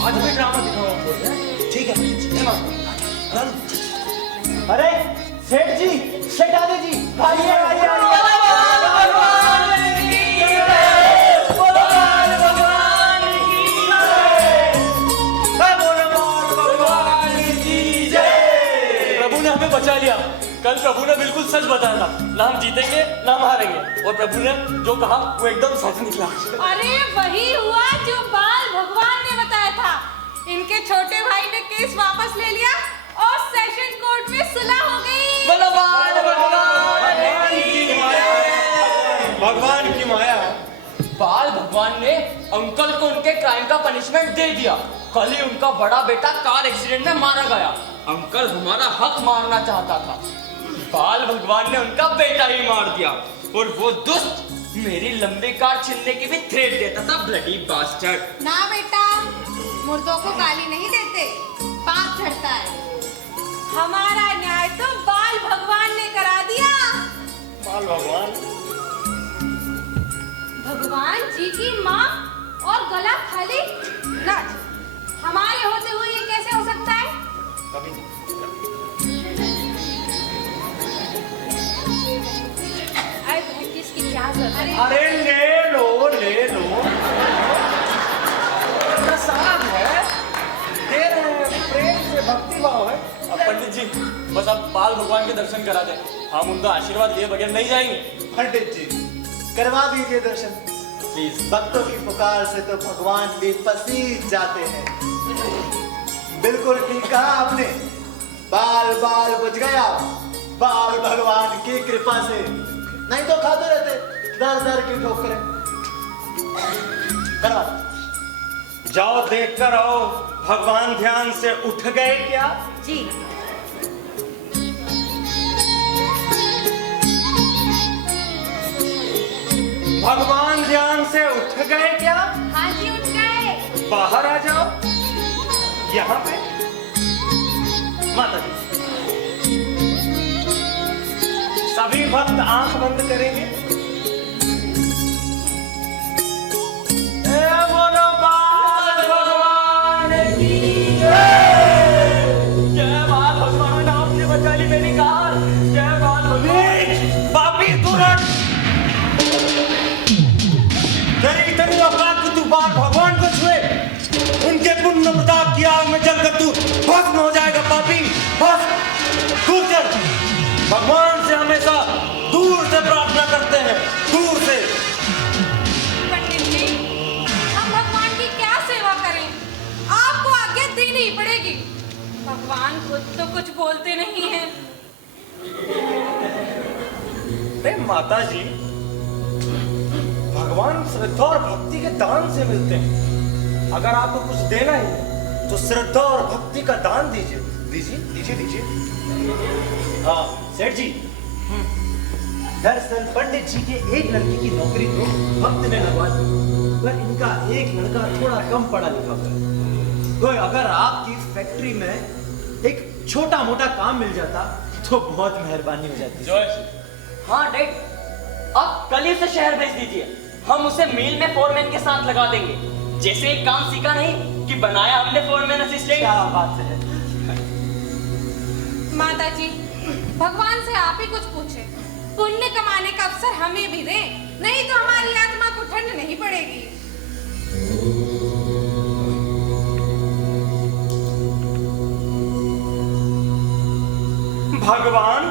आज भी ड्रामा दिखाऊंगा। ठीक है। अरे सेठ जी, सेठानी जी, आइए आइए प्रभु ने हमें बचा लिया। कल प्रभु ने बिल्कुल सच बताया था, ना हम जीतेंगे ना हम हारेंगे, और प्रभु ने जो कहा वो एकदम सच निकला। अरे वही हुआ जो बाल भगवान ने बताया था। इनके छोटे भाई ने केस वापस ले लिया और सेशन कोर्ट में सुलह हो गई। भगवान की माया। बाल भगवान ने अंकल को उनके क्राइम का पनिशमेंट दे दिया। कल ही उनका बड़ा बेटा कार एक्सीडेंट में मारा गया। अंकल हमारा हक मारना चाहता था, बाल भगवान ने उनका बेटा ही मार दिया। और वो दुष्ट मेरी लंबी कार छीनने की भी थ्रेट देता था, ब्लडी बास्टर्ड। ना बेटा, मुर्दों को गाली नहीं देते, पाप झड़ता है। हमारा न्याय तो बाल भगवान ने करा दिया। बाल भगवान भगवान जी की माँ और गला खाली ना, हमारे होते हुए ये कैसे हो सकता है? कभी अरे बहन जी, इसकी क्या जरूरत है? अरे ले लो प्रसाद है, दे रहे हैं, प्रेम से भक्ति भाव है। अब पंडित जी बस अब बाल भगवान के दर्शन करा दें, हम उनका आशीर्वाद लिए बगैर नहीं जाएंगे। पंडित जी करवा दीजिए दर्शन प्लीज। भक्तों की पुकार से तो भगवान भी पसीज जाते हैं। बिल्कुल ठीक कहा आपने, बाल बाल बुझ गया बाल भगवान की कृपा से, नहीं तो खाते रहते दर दर की ठोकरें। करवा जाओ देख कर आओ, भगवान ध्यान से उठ गए क्या? जी भगवान ध्यान से उठ गए क्या? हाँ जी उठ गए। बाहर आ जाओ, यहाँ पे माता जी। सभी भक्त आंख बंद करेंगे। बोलो बाल भगवान की जय बाल भगवान, आपने बचा ली मेरी कार। जय बाल भगवान। पापी तुरंत तेरी इतनी औकात कि तू बाल भगवान को छुए, उनके पुण्य प्रताप की आग में जलकर तू भस्म हो जाएगा। पापी भस्म, दूर चल। भगवान से हमेशा दूर से प्रार्थना करते हैं, दूर से। पंडित जी, हम भगवान की क्या सेवा करें? आपको आज्ञा देनी ही पड़ेगी। भगवान खुद तो कुछ बोलते नहीं हैं। अरे माता जी, भगवान श्रद्धा और भक्ति के दान से मिलते हैं। अगर आपको कुछ देना ही है तो श्रद्धा और भक्ति का दान दीजिए। दीजिए दीजिए दीजिए। हाँ सेठ जी, दरअसल पंडित जी के एक लड़की की नौकरी तो भक्त ने लगवा दी, पर इनका एक लड़का थोड़ा कम पढ़ा लिखा हुआ है। तो अगर आपकी फैक्ट्री में एक छोटा मोटा काम मिल जाता तो बहुत मेहरबानी हो जाती। हाँ डैड, आप कल ही उसे शहर भेज दीजिए। हम उसे मिल में फोरमैन के साथ लगा देंगे। जैसे एक काम सीखा नहीं कि बनाया हमने फोरमैन असिस्टेंट। क्या बात है। माता जी, भगवान से आप ही कुछ पूछे, पुण्य कमाने का अवसर हमें भी दें, नहीं तो हमारी आत्मा को ठंड नहीं पड़ेगी। भगवान,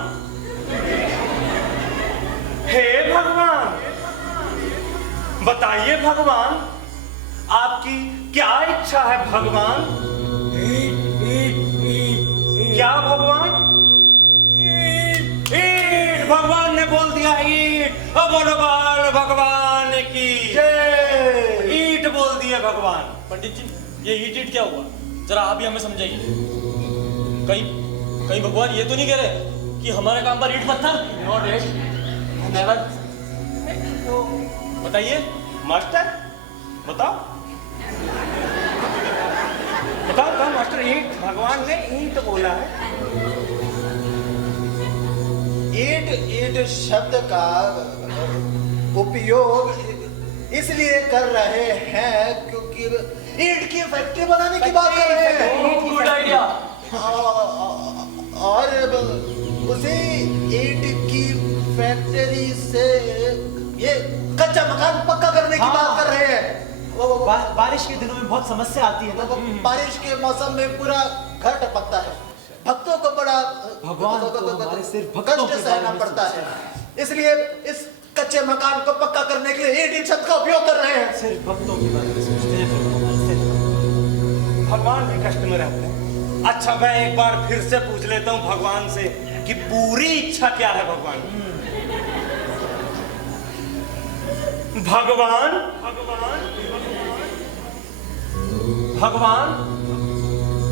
हे भगवान, बताइए भगवान, आपकी क्या इच्छा है भगवान? क्या भगवान? ईट, भगवान ने बोल दिया ईट। अब भगवान की जय। ईट बोल दिए भगवान। पंडित जी, ये ईट क्या हुआ? जरा आप ही हमें समझाइए। कहीं भगवान ये तो नहीं कह रहे कि हमारे काम पर ईट पत्थर? No dad, never. बताइए मास्टर, बताओ बताओ कहा मास्टर। ईट, भगवान ने ईट बोला है। ईट शब्द का उपयोग इसलिए कर रहे हैं क्योंकि ईट की फैक्ट्री बनाने की बात कर रहे हैं। Good idea. और उसी ईट की फैक्ट्री से ये कच्चा मकान पक्का करने की बात कर रहे हैं। वो बारिश के दिनों में बहुत समस्या आती है ना। बारिश के मौसम में पूरा घर टपकता है, भक्तों को बड़ा भगवान को हमारे सिर्फ भक्तों कष्ट के सहना पड़ता है। इसलिए इस कच्चे मकान को पक्का करने के लिए ईट शब्द का उपयोग कर रहे हैं। सिर्फ भक्तों के बारे में सोचते हैं। भगवान भी कष्ट में रहते हैं। अच्छा, मैं एक बार फिर से पूछ लेता हूँ भगवान से कि पूरी इच्छा क्या है भगवान? भगवान, भगवान, भगवान,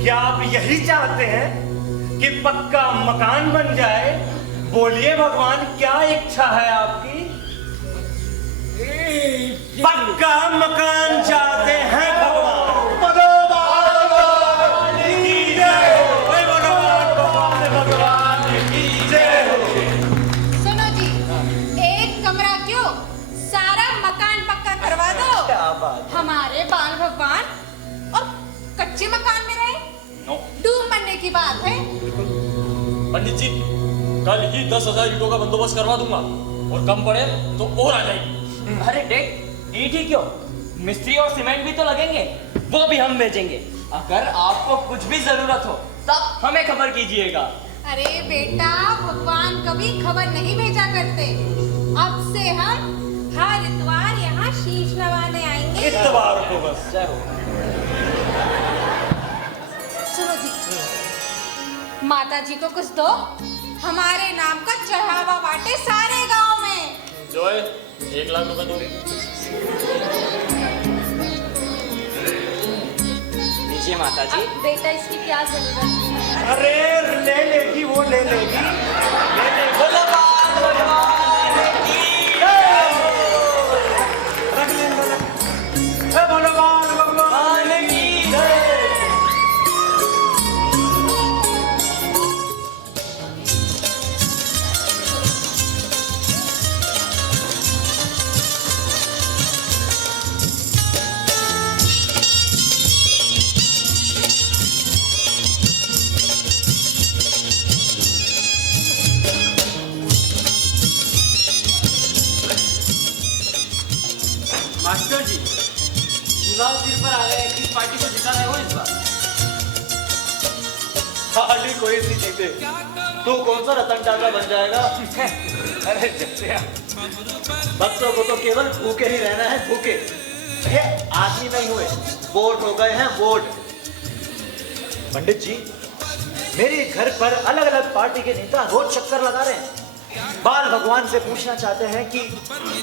क्या आप यही चाहते हैं कि पक्का मकान बन जाए? बोलिए भगवान, क्या इच्छा है आपकी? पक्का मकान चाहते हैं भगवान। सुनो जी, एक कमरा क्यों, सारा मकान पक्का करवा दो। हमारे बाल भगवान और कच्चे मकान में रहे, डूब मरने की बात है। पंडित जी, कल ही 10,000 ईटों का बंदोबस्त करवा दूंगा और कम पड़े तो और आ जाएगी। अरे डैड, ईट ही क्यों, मिस्त्री और सीमेंट भी तो लगेंगे, वो भी हम भेजेंगे। अगर आपको कुछ भी जरूरत हो तब हमें खबर कीजिएगा। अरे बेटा, भगवान कभी खबर नहीं भेजा करते। अब से हम हर इतवार यहाँ शीश नवाने आएंगे। इतवार को बस। सुनो जी, माता जी को कुछ दो, हमारे नाम का चढ़ावा बांटे सारे गांव में। जो है 1 लाख रुपए दो। लीजिए माता जी। बेटा, इसकी क्या जरूरत है? अरे ले लेगी, वो ले लेगी, ले लेगी। बोलो बाल भगवान की जय। रख लेंगे, बोलो बाल भगवान की जय। मास्टर जी, चुनाव सिर पर आ गए, किस पार्टी को जिताना है वो इस बार? खाली कोई सी जीते, तू कौन सा रतन टाटा बन जाएगा? अरे जैसे बच्चों को तो केवल भूखे ही रहना है, भूखे। ये आदमी नहीं हुए, वोट हो गए हैं, वोट। पंडित जी, मेरे घर पर अलग अलग पार्टी के नेता रोज चक्कर लगा रहे हैं। बाल भगवान से पूछना चाहते हैं कि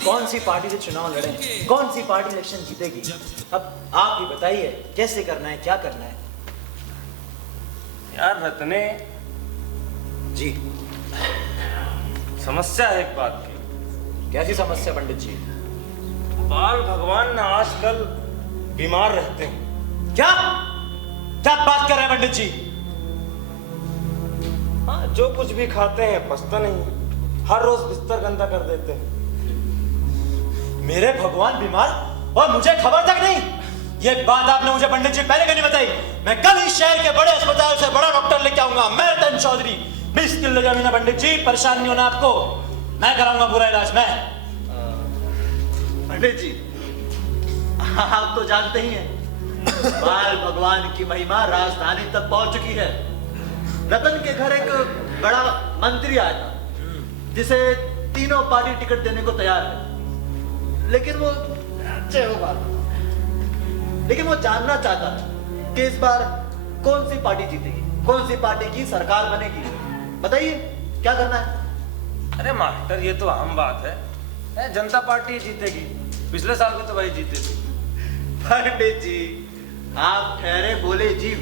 कौन सी पार्टी से चुनाव लड़े, कौन सी पार्टी इलेक्शन जीतेगी। अब आप ही बताइए कैसे करना है, क्या करना है। यार रत्ने जी, समस्या है एक बात की। कैसी समस्या पंडित जी? बाल भगवान ना आजकल बीमार रहते हैं। क्या? क्या बात कर रहे हैं पंडित जी? हाँ, जो कुछ भी खाते हैं पछता नहीं, हर रोज बिस्तर गंदा कर देते हैं। मेरे भगवान बीमार और मुझे खबर तक नहीं? ये बात आपने मुझे पंडित जी पहले क्यों नहीं बताई? मैं कल ही शहर के बड़े अस्पताल से बड़ा डॉक्टर लेके आऊंगा, मैं रतन चौधरी। 20 किलो जमीन है पंडित जी, परेशान नहीं होना आपको, मैं कराऊंगा पूरा इलाज। मैं पंडित जी, आप तो जानते ही हैं बाल भगवान की महिमा राजधानी तक पहुंच चुकी है। रतन के घर एक बड़ा मंत्री आया था जिसे तीनों पार्टी टिकट देने को तैयार है, लेकिन वो जानना चाहता है कि इस बार कौन सी पार्टी जीतेगी, कौन सी पार्टी की सरकार बनेगी। बताइए क्या करना है? अरे मास्टर, ये तो आम बात है, जनता पार्टी जीतेगी। पिछले साल में तो वही जीते थे। पंडित जी, आप ठहरे बोले जीव।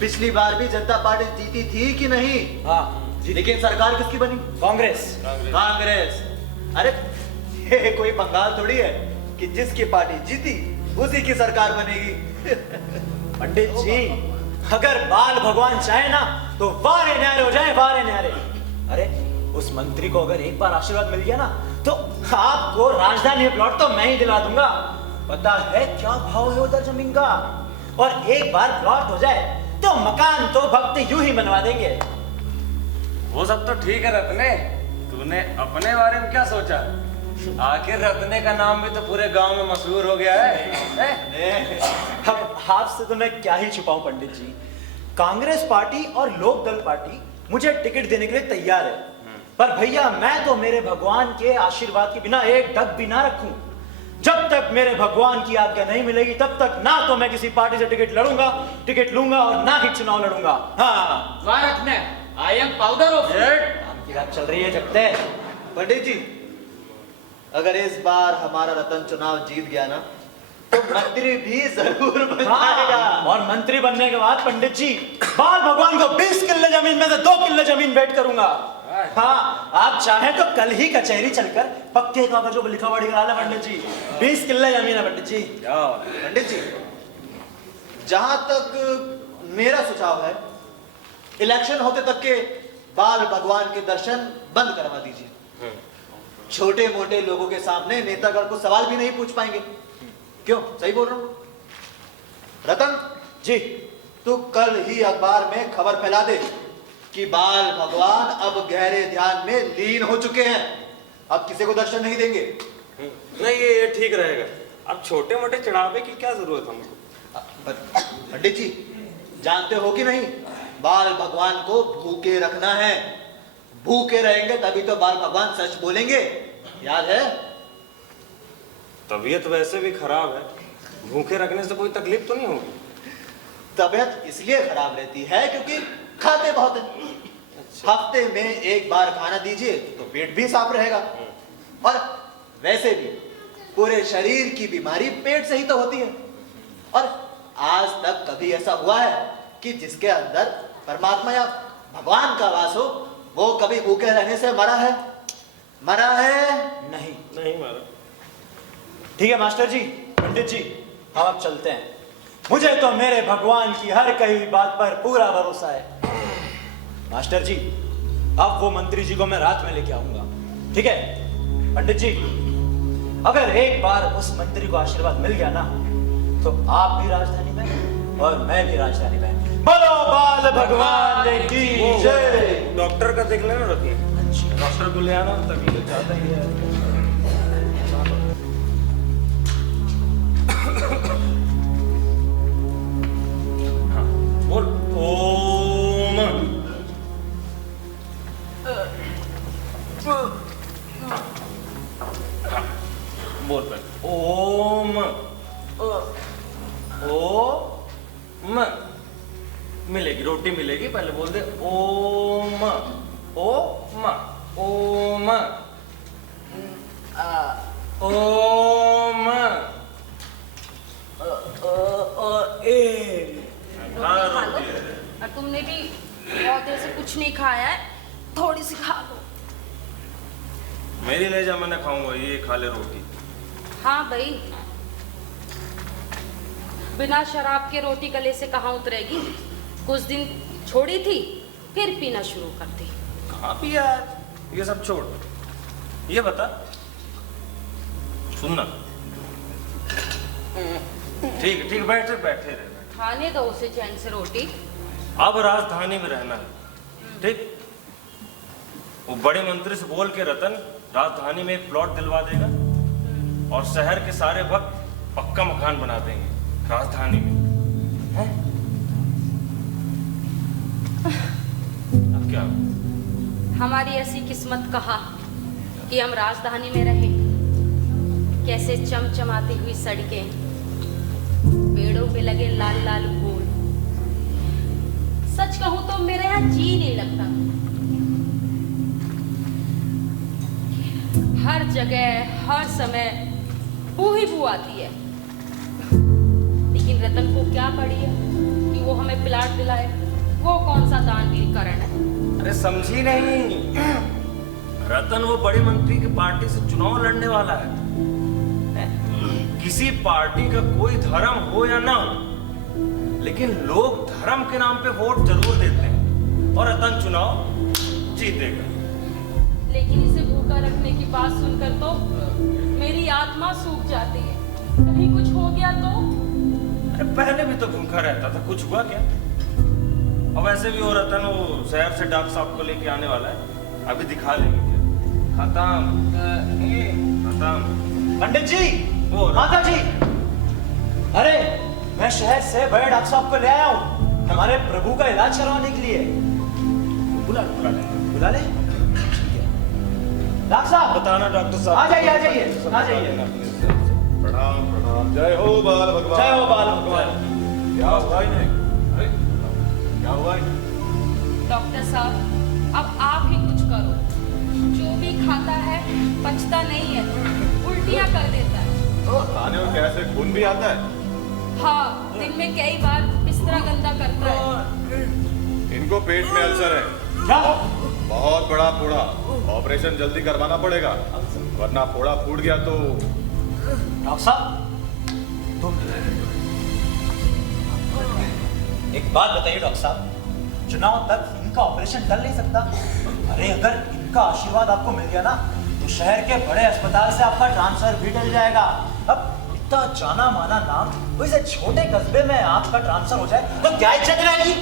पिछली बार भी जनता पार्टी जीती थी कि नहीं? हाँ, लेकिन सरकार किसकी बनी? कांग्रेस। कांग्रेस। अरे ये कोई बंगाल थोड़ी है कि जिसकी पार्टी जीती उसी की सरकार बनेगी। पंडित जी, अगर बाल भगवान चाहे ना तो वारे न्यारे हो जाए, वारे न्यारे। अरे उस मंत्री को अगर एक बार आशीर्वाद मिल गया ना तो आपको राजधानी प्लॉट तो मैं ही दिला दूंगा। पता है क्या भाव है उधर जमीन का? और एक बार प्लॉट हो जाए तो मकान तो भक्त यूं ही बनवा देंगे। वो सब तो ठीक है रत्ने, तूने अपने बारे में क्या सोचा? आखिर रत्ने का नाम भी तो पूरे गांव में मशहूर हो गया है। अब आपसे तो मैं क्या ही छुपाऊं पंडित जी, कांग्रेस पार्टी और लोक दल पार्टी मुझे टिकट देने के लिए तैयार है, पर भैया मैं तो मेरे भगवान के आशीर्वाद के बिना एक ढक भी ना रखूं। जब तक मेरे भगवान की आज्ञा नहीं मिलेगी तब तक ना तो मैं किसी पार्टी से टिकट लूंगा और ना ही चुनाव लड़ूंगा। हाँ, वाह रत्ने, आई एम पाउडर ऑफ काम की बात चल रही है जगते। पंडित जी, अगर इस बार हमारा रतन चुनाव जीत गया ना तो मंत्री भी जरूर बन जाएगा। और मंत्री बनने के बाद पंडित जी बाल भगवान को 20 किल्ले जमीन में से 2 किल्ले जमीन भेंट करूंगा। हाँ, आप चाहें तो कल ही कचहरी चलकर पक्के कागजों पर लिखा पढ़ी करा ले पंडित जी। 20 किल्ले जमीन है पंडित जी। पंडित जी, जहां तक मेरा सुझाव है, इलेक्शन होते तक के बाल भगवान के दर्शन बंद करवा दीजिए। छोटे मोटे लोगों के सामने नेतागण को सवाल भी नहीं पूछ पाएंगे। क्यों, सही बोल रहा हूं? रतन जी, तू कल ही अखबार में खबर फैला दे कि बाल भगवान अब गहरे ध्यान में लीन हो चुके हैं, अब किसी को दर्शन नहीं देंगे। नहीं, ये ठीक रहेगा। अब छोटे मोटे चढ़ावे की क्या जरूरत हमको? पंडित जी, जानते हो कि नहीं, बाल भगवान को भूखे रखना है। भूखे रहेंगे तभी तो बाल भगवान सच बोलेंगे, याद है? तबीयत वैसे भी खराब है, भूखे रखने से कोई तकलीफ तो नहीं होगी? तबीयत इसलिए खराब रहती है क्योंकि खाते बहुत है। हफ्ते में एक बार खाना दीजिए तो पेट भी साफ रहेगा। और वैसे भी पूरे शरीर की बीमारी पेट से ही तो होती है। और आज तक कभी ऐसा हुआ है कि जिसके अंदर परमात्मा या भगवान का वास हो वो कभी भूखे रहने से मरा है? मरा है? नहीं मरा। ठीक है मास्टर जी, पंडित जी, हम अब चलते हैं। मुझे तो मेरे भगवान की हर कही हुई बात पर पूरा भरोसा है। मास्टर जी, अब वो मंत्री जी को मैं रात में लेके आऊंगा, ठीक है? पंडित जी, अगर एक बार उस मंत्री को आशीर्वाद मिल गया ना तो आप भी राजधानी में और मैं भी राजधानी में। बोलो बाल भगवान की जय। डॉक्टर का देख लेना रत्ने, डॉक्टर को ले आना, तभी तो चाहता ही है। बोल ओम। बोल पे ओम। ओम मिलेगी, रोटी मिलेगी, पहले बोल दे ओम। ओम ओम ओम और तुमने भी बहुत देर से कुछ नहीं खाया है, थोड़ी सी खा लो। मेरी ले जा, मैं ना खाऊंगा, ये खा ले रोटी। हाँ भाई, बिना शराब के रोटी गले से कहाँ उतरेगी। कुछ दिन छोड़ी थी, फिर पीना शुरू कर दी। कहाँ पिया? ये सब छोड़, ये बता, सुनना। ठीक ठीक, बैठे बैठे रहे। खाने दो उसे चैन से रोटी। अब राजधानी में रहना है, ठीक? वो बड़े मंत्री से बोल के रतन राजधानी में एक प्लॉट दिलवा देगा और शहर के सारे वक्त पक्का मकान बना देंगे राजधानी में, है? अब क्या? हमारी ऐसी किस्मत कहा कि हम राजधानी में रहें। कैसे चमचमाती हुई सड़कें, पेड़ों पे लगे लाल लाल फूल। सच कहूं तो मेरे यहाँ जी नहीं लगता। हर जगह हर समय बू ही बू आती है। लेकिन रतन को क्या पड़ी है कि वो हमें प्लाट दिलाए? वो कौन सा दानवीर करण है? अरे समझी नहीं, रतन वो बड़े मंत्री की पार्टी से चुनाव लड़ने वाला है। किसी पार्टी का कोई धर्म हो या ना हो, लेकिन लोग धर्म के नाम पे वोट जरूर देते हैं और रतन चुनाव जीतेगा। लेकिन इसे भूखा रखने की बात सुनकर तो मेरी आत्मा सूख जाती है। कहीं कुछ हो गया तो? अरे पहले भी तो भूखा रहता था, कुछ हुआ क्या? अब वैसे भी वो रतन वो शहर से डॉक्टर साहब को लेके आने वाला है, अभी दिखा लेंगे। खत्म खत्म। पंडित जी, माता जी, अरे मैं शहर से बड़े डॉक्टर साहब को ले आया हूँ हमारे प्रभु का इलाज करवाने के लिए। बुला ले। डॉक्टर साहब बताना। डॉक्टर साहब आ जाइए आ जाइए आ जाइए। प्रणाम प्रणाम। जय हो बाल भगवान। जय हो बाल भगवान। क्या हुआ इन्हें? क्या हुआ? डॉक्टर साहब अब आप ही कुछ करो। जो भी खाता है पचता नहीं है, उल्टियां कर देता है। खाने में कैसे खून भी आता है? हाँ, दिन में कई बार बिस्तरा गंदा करता है। इनको पेट में अल्सर है। क्या? बहुत बड़ा फोड़ा, ऑपरेशन जल्दी करवाना पड़ेगा, वरना फोड़ा फूट गया तो। डॉक्टर साहब तुम एक बात बताइए डॉक्टर साहब, चुनाव तक इनका ऑपरेशन टल नहीं सकता? अरे अगर इनका आशीर्वाद आपको मिल गया ना तो शहर के बड़े अस्पताल से आपका ट्रांसफर भी टल जाएगा। अब इतना जाना माना नाम कोई से छोटे कस्बे में आपका ट्रांसफर हो जाए तो क्या इज्जत रहेगी?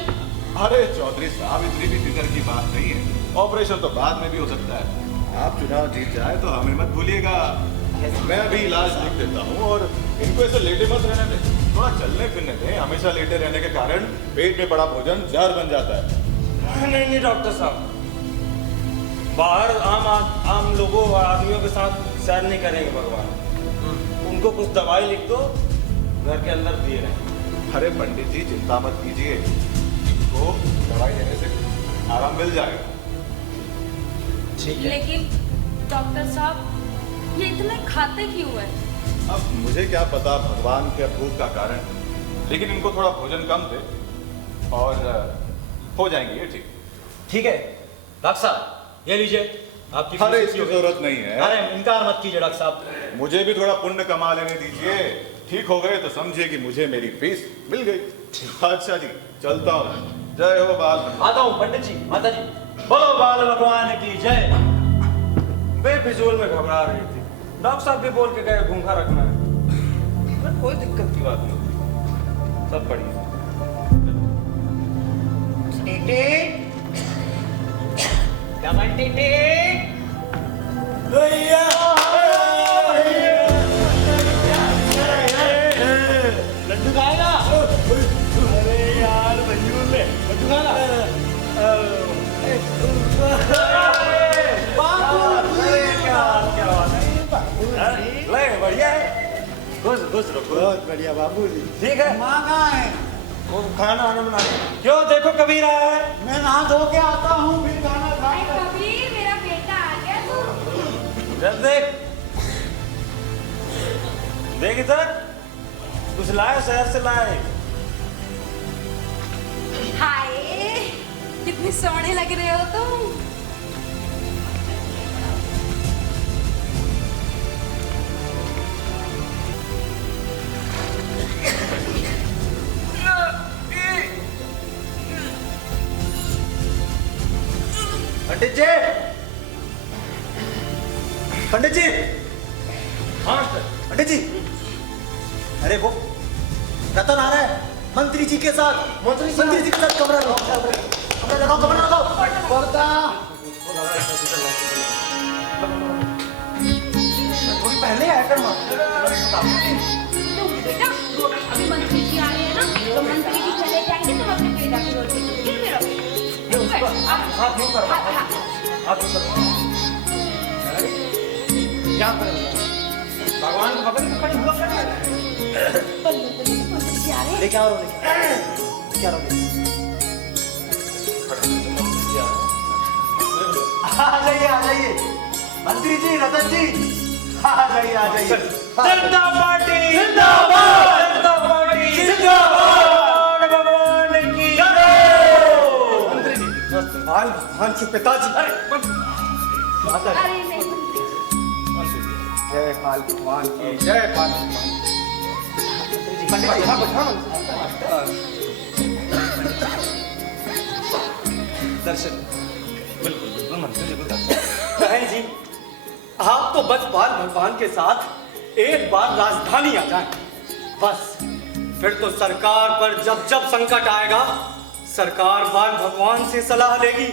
अरे चौधरी साहब, इतनी भी फिक्र की बात नहीं है, ऑपरेशन तो बाद में भी हो सकता है। आप चुनाव जीत जाए तो हमें मत भूलिएगा। मैं अभी इलाज लिख देता हूँ और इनको ऐसे लेटे मत रहने दें, थोड़ा चलने फिरने दें। हमेशा लेटे रहने के कारण पेट में पड़ा भोजन जहर बन जाता है। नहीं डॉक्टर साहब, बाहर आम लोगों और आदमियों के साथ सैर नहीं करेंगे भगवान। उनको कुछ दवाई लिख दो, घर के अंदर दिए रहें। अरे पंडित जी चिंता मत कीजिए, इनको दवाई देने से आराम मिल जाएगा। लेकिन डॉक्टर साहब ये इतने खाते क्यों है? अब मुझे क्या पता भगवान के भूख का कारण, लेकिन इनको थोड़ा भोजन कम दे और हो जाएंगे ये ठीक। ठीक है डॉक्टर साहब, ये लीजिए आपकी। अरे इसकी जरूरत नहीं है। अरे इनकार मत कीजिए डॉक्टर साहब, मुझे भी थोड़ा पुण्य कमा लेने दीजिए। ठीक हो गए तो समझिए कि मुझे मेरी फीस मिल गई। अच्छा जी, चलता हूँ। जय हो बाल। आता हूँ पंडित जी, माता जी, बोलो बाल भगवान की जय। बेफिजूल में घबरा रही थी, डॉक्टर साहब भी बोल के गए भूखा रखना है। कोई दिक्कत की बात नहीं, सब बढ़िया। लड्डू खाएगा? अरे यार भैया ले लड्डू खाना। बढ़िया है, खुश रहो। बहुत बढ़िया बाबू जी। ठीक है, माँ कहाँ है? वो खाना आने बना। क्यों देखो कबीर आया है। मैं नहा धो के आता हूँ, फिर खाना खा। कबीर मेरा बेटा आ गया तो। जब देख इधर, कुछ लाए शहर से लाए। हाय कितने सोहने लग रहे हो तुम। पंडित जी, पंडित जी, हाँ पंडित जी, अरे वो रतन आ रहा है मंत्री जी के साथ। मंत्री जी के साथ कमरा लगाओ, कमरा लगाओ। पर्दा थोड़ी पहले आया कर बेटा अभी मंत्री जी आ रहे हैं ना, तो मंत्री जी चले जाएंगे तो अपने बेटा की रोटी भगवान को पकड़ के खड़े हुआ लेके आओ, लेके आओ। आ जाइए मंत्री जी, रतन जी, आ जाइए। जनता पार्टी जिंदाबाद, जनता पार्टी जिंदाबाद, भगवान की जय। मंत्री जी, भगवान के पिताजी। अरे नहीं जय पाल भगवान की जय। पाल भगवान। पंडित जी, दर्शन। बिल्कुल मंत्री जी को दर्शन। जी, आप तो बस बाल भगवान के साथ एक बार राजधानी आ जाए, बस फिर तो सरकार पर जब जब संकट आएगा सरकार बाल भगवान से सलाह लेगी,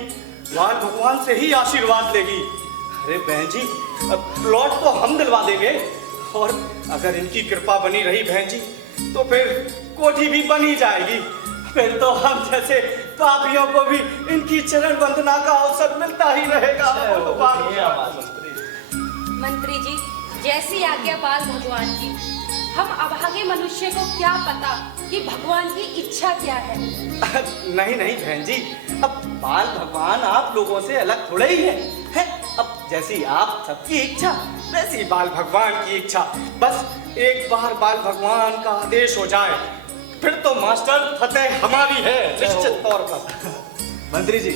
बाल भगवान से ही आशीर्वाद लेगी। अरे बहन जी, प्लॉट तो हम दिलवा देंगे, और अगर इनकी कृपा बनी रही बहन जी तो फिर कोठी भी बनी जाएगी। फिर तो हम जैसे पापियों को भी इनकी चरण वंदना का अवसर मिलता ही रहेगा। मंत्री जी, जैसी आज्ञा बाल भगवान की। हम अभागे मनुष्य को क्या पता कि भगवान की इच्छा क्या है। नहीं बहन जी, अब बाल भगवान आप लोगों से अलग थोड़े ही है? अब जैसी आप सबकी इच्छा वैसी बाल भगवान की इच्छा। बस एक बार बाल भगवान का आदेश हो जाए फिर तो मास्टर फतेह हमारी है निश्चित तौर पर। मंत्री जी,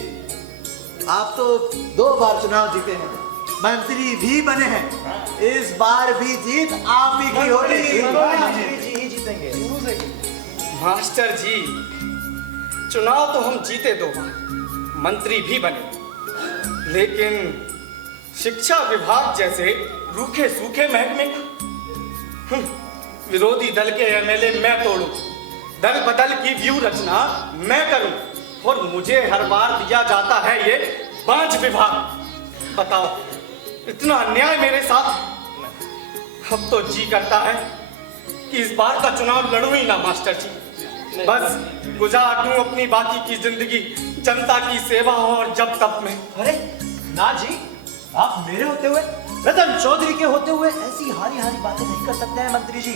आप तो 2 बार चुनाव जीते हैं, मंत्री भी बने हैं, इस बार भी जीत आप ही की होगी। मंत्री जी ही जीतेंगे। मास्टर जी, चुनाव तो हम जीते 2 बार, मंत्री भी बने, लेकिन शिक्षा विभाग जैसे रूखे सूखे महकमे का विरोधी दल के एमएलए मैं तोड़ूं, दल बदल की व्यू रचना मैं करूं, और मुझे हर बार दिया जाता है ये 5 विभाग। बताओ, इतना अन्याय मेरे साथ। अब तो जी करता है कि इस बार का चुनाव लड़ूं ही ना मास्टर जी, बस गुजार दूं अपनी बाकी की जिंदगी जनता की सेवा और जब तब में। अरे ना जी, आप मेरे होते हुए, रतन चौधरी के होते हुए ऐसी हारी बातें नहीं कर सकते हैं मंत्री जी।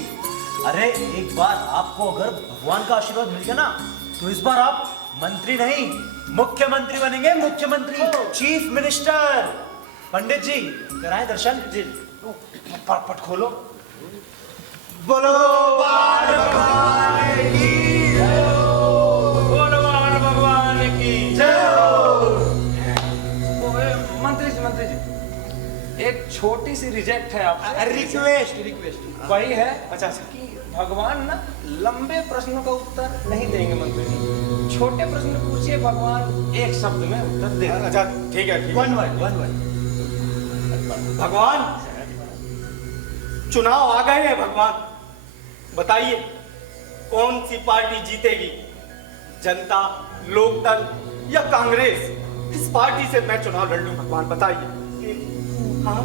अरे एक बार आपको अगर भगवान का आशीर्वाद मिल गया ना तो इस बार आप मंत्री नहीं मुख्यमंत्री बनेंगे, मुख्यमंत्री, चीफ मिनिस्टर। पंडित जी कराएं दर्शन जी, पट खोलो। बोलो बाल भगवान की जय हो, बोलो बाल भगवान की जय हो। मंत्री जी, एक छोटी सी रिजेक्ट है आपसे। रिक्वेस्ट वही है कि भगवान ना लंबे प्रश्नों का उत्तर नहीं देंगे मंत्री जी, छोटे प्रश्न पूछिए, भगवान एक शब्द में उत्तर दे। अच्छा ठीक है, वन वर्ड। भगवान, चुनाव आ गए हैं भगवान, बताइए कौन सी पार्टी जीतेगी, जनता, लोकदल या कांग्रेस? इस पार्टी से मैं चुनाव लड़ लूं भगवान, बताइए। हाँ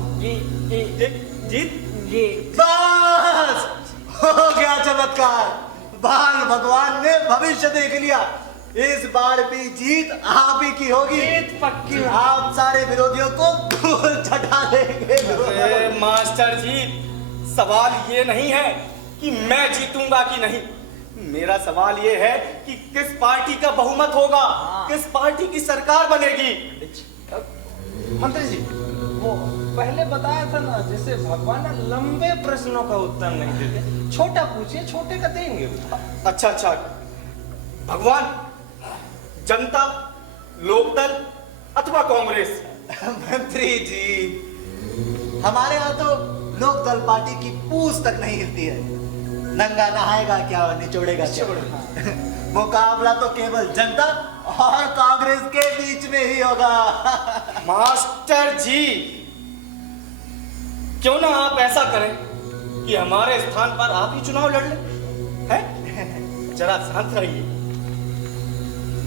जीत बस हो गया चमत्कार, बाल भगवान ने भविष्य देख लिया, इस बार भी जीत आप ही की होगी। जीत पक्की, आप सारे विरोधियों को धूल चटा देंगे। मास्टर जी, सवाल ये नहीं है कि मैं जीतूंगा कि नहीं, मेरा सवाल ये है कि किस पार्टी का बहुमत होगा, किस पार्टी की सरकार बनेगी। मंत्री जी, वो पहले बताया था ना, जैसे भगवान ना लंबे प्रश्नों का उत्तर नहीं देते, छोटा पूछिए, छोटे का देंगे। अच्छा, भगवान, जनता, लोकदल अथवा कांग्रेस? मंत्री जी, हमारे यहाँ तो लोकदल पार्टी की पूछ तक नहीं हिलती है, नंगा नहाएगा क्या, निचोड़ेगा क्या। मुकाबला तो केवल जनता और कांग्रेस के बीच में ही होगा। मास्टर जी, क्यों ना आप ऐसा करें कि हमारे स्थान पर आप ही चुनाव लड़ लें, हैं? जरा शांत रहिए।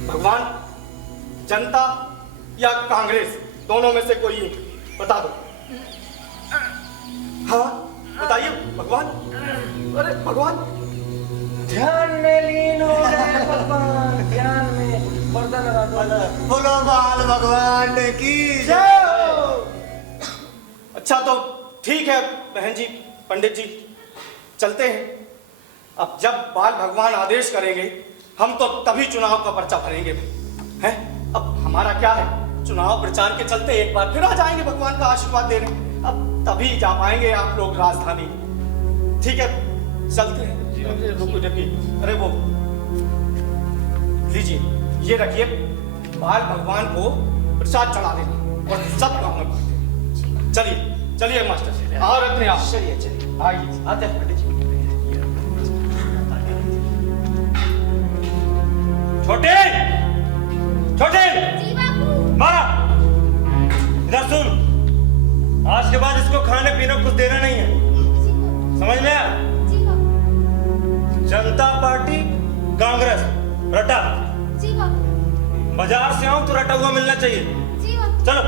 भगवान, जनता या कांग्रेस, दोनों में से कोई एक बता दो। हाँ बताइए भगवान। अरे भगवान, ध्यान में लीन हो गए भगवान, ध्यान में पर्दा लगा दो। बोलो बाल भगवान की जय। अच्छा तो ठीक है बहन जी, पंडित जी, चलते हैं। अब जब बाल भगवान आदेश करेंगे हम तो तभी चुनाव का पर्चा भरेंगे, हैं? अब हमारा क्या है, चुनाव प्रचार के चलते एक बार फिर आ जाएंगे भगवान का आशीर्वाद देने, अब तभी जा पाएंगे आप लोग राजधानी। ठीक है चलते हैं। रुको रखिए, अरे वो लीजिए, ये रखिए, बाल भगवान को प्रसाद चढ़ा देना और सब गाँव में बांट देना। चलिए चलिए मास्टर, और अपने आप चलिए चलिए आइए, आते हैं पंडित जी। छोटे छोटे जी बापू। माँ, इधर सुन, आज के बाद इसको खाने पीने को कुछ देना नहीं है, समझ में आया? जी बापू। जनता पार्टी कांग्रेस रटा, जी बापू। बाजार से आऊं तो रटा हुआ मिलना चाहिए। जी बापू। चलो,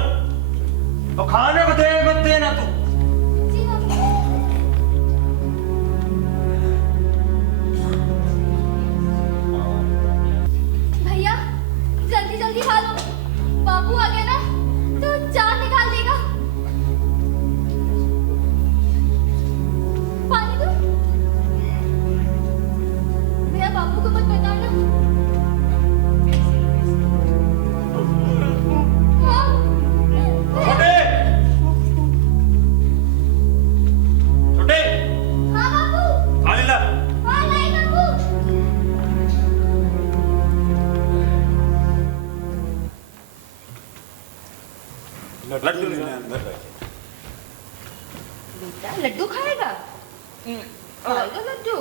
तो खाने को दे मत देना तू। जी बापू। भैया जल्दी जल्दी खा लो, बापू आ गया ना तो जान निकाल देगा। पानी दो भैया, बापू को मत बताना। छोटे छोटे, हाँ बापू। खा ले ला। हाँ लाई बापू। लड्डू लेना अंदर। बेटा लड्डू खाएगा? खाएगा लड्डू?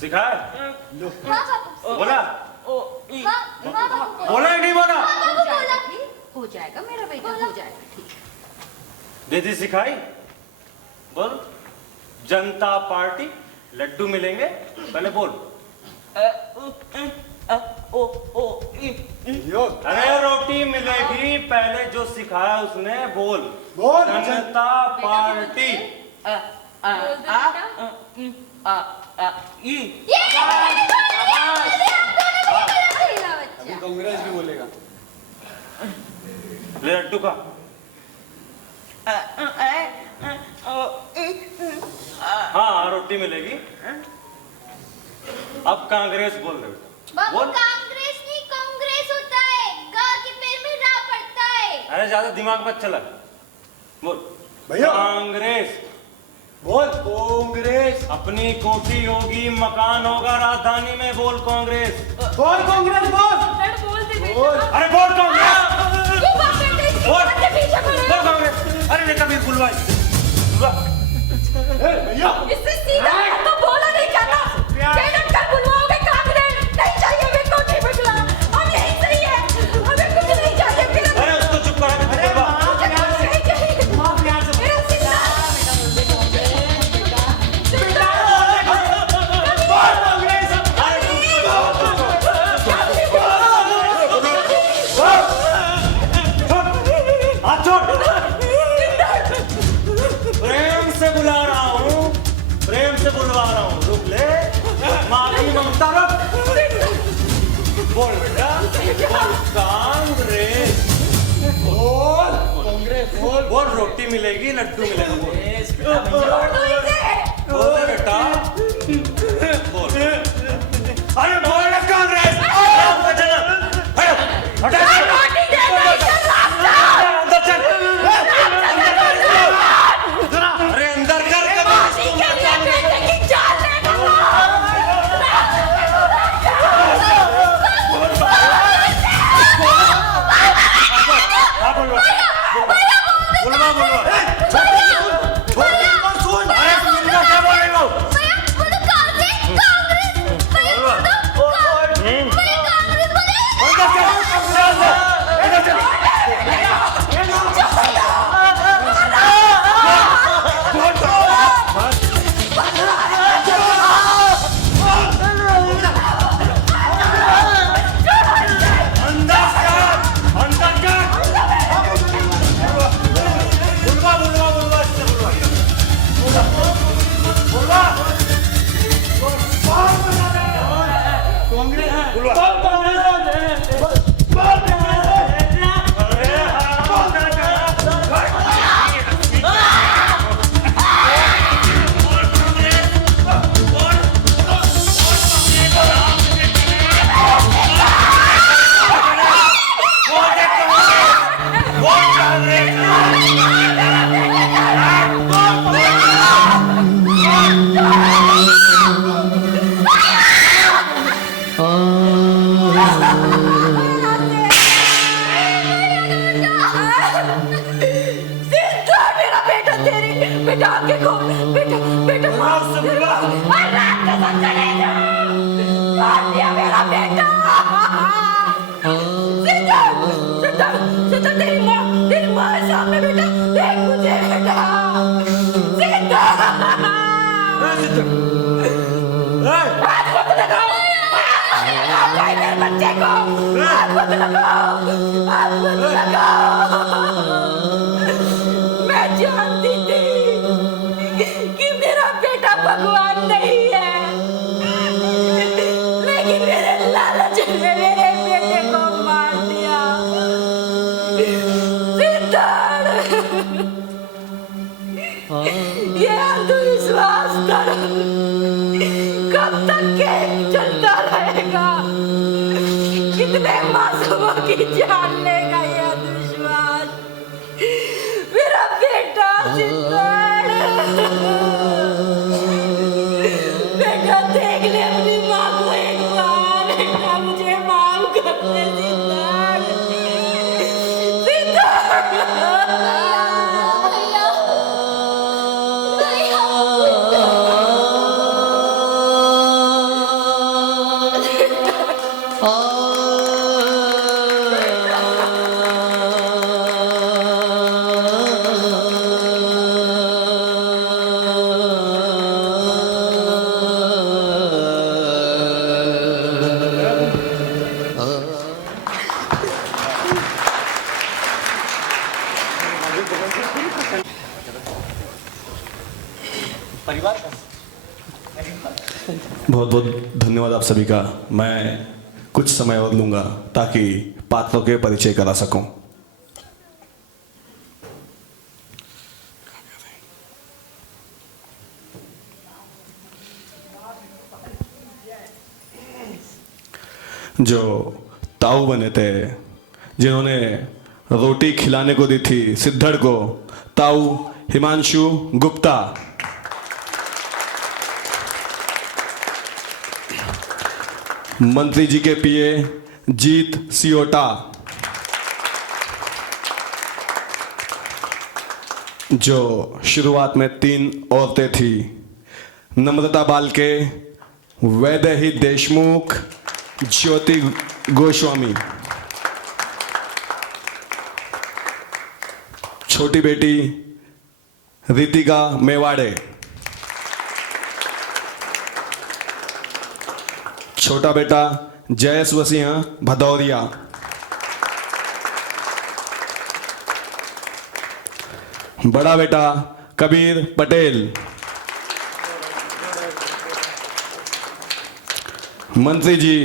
सिखाए हाँ बापू। बोला, हाँ हाँ बापू। बोला ही नहीं बोला। हाँ बापू बोला। हो जाएगा मेरा बेटा, हो जाएगा ठीक। दीदी सिखाई, बोल, जनता पार्टी लड्डू मिलेंगे, पहले बोल। अरे रोटी मिलेगी, पहले जो सिखाया उसने बोल। बोल। जनता पार्टी। कांग्रेस भी बोलेगा। ले लड्डू का। हाँ रोटी मिलेगी। अब कांग्रेस बोल रहे बेटा। बापू बोल। कांग्रेस नहीं कांग्रेस होता है, गा के पेड़ में रा पड़ता है। अरे ज्यादा दिमाग मत चला, बोल। भैया। कांग्रेस बोल। कांग्रेस। अपनी कोठी होगी, मकान होगा राजधानी में, बोल कांग्रेस। बोल कांग्रेस, बोल। बोल दे बोल। अरे बोल कांग्रेस, बोल पीछे बोल कांग्रेस। अरे लेकर भी बुलवा भैया इससे सीधा तो बोला नहीं जाता। जैनब का बुलवाओगे कांग्रेस? नहीं चाहिए मेरे को, नहीं बुलवा, हम यहीं सही है, हमें कुछ नहीं चाहिए फिर। अरे उसको चुप करा के बुलवा। नहीं चाहिए मेरा सीधा। हाथ छोड़। प्रेम से बुला रहा हूँ, प्रेम से बुलवा रहा हूँ, रुक ले। माफी ममता रख। बोल बेटा, बोल कांग्रेस। बोल कांग्रेस, बोल। बोल रोटी मिलेगी, लड्डू मिलेगा, बोल। बोल बेटा, बोल। अरे बोल ना कांग्रेस। हटा, अंदर चल। अरे अंदर कर। बुलवा। मेरा बेटा तेरी बेटा आके खो बेटा बेटा मार दिया मेरा बेटा सीता तेरी माँ है सामने बेटा देख मुझे बेटा सीता हाथ मत लगाओ मेरे बच्चे को हाथ मत लगाओ मैं जानती थी कि मेरा बेटा भगवान नहीं है लेकिन मेरे लालच ने मेरे बेटे को मार दिया सिद्धार्थ ये अंधविश्वास कब तक के चलता रहेगा कितने मासूमों की जान लेगा ये अंधविश्वास मेरा बेटा सिद्धार्थ बेटा देख ले अपनी माँ को एक बार बेटा मुझे माफ कर दे सिद्धार्थ बहुत बहुत धन्यवाद आप सभी का। मैं कुछ समय और लूंगा ताकि पात्रों के परिचय करा सकूं। जो ताऊ बने थे, जिन्होंने रोटी खिलाने को दी थी सिद्धड़ को, ताऊ हिमांशु गुप्ता। मंत्री जी के पीए जीत सियोटा। जो शुरुआत में 3 औरतें थी, नम्रता बालके, वैदेही देशमुख, ज्योति गोस्वामी। छोटी बेटी रितिका मेवाड़े। छोटा बेटा जयस्व सिंह भदौरिया। बड़ा बेटा कबीर पटेल। मंत्री जी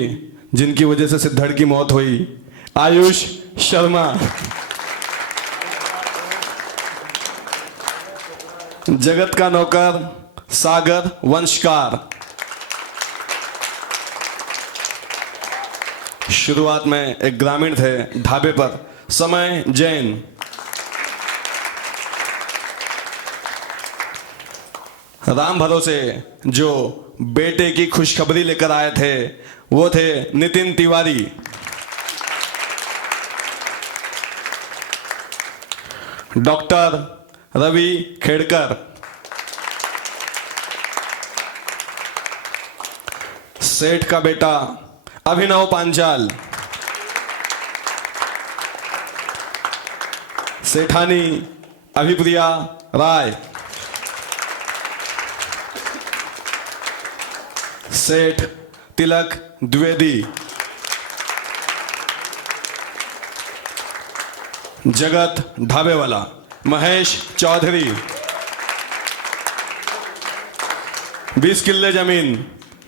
जिनकी वजह से सिद्धड़ की मौत हुई, आयुष शर्मा। जगत का नौकर सागर वंशकार। शुरुआत में एक ग्रामीण थे ढाबे पर, समय जैन। राम भरोसे जो बेटे की खुशखबरी लेकर आए थे वो थे नितिन तिवारी। डॉक्टर रवि खेड़कर। सेठ का बेटा अभिनव पांचाल। सेठानी अभिप्रिया राय। सेठ तिलक द्विवेदी। जगत ढाबे वाला महेश चौधरी। 20 किल्ले जमीन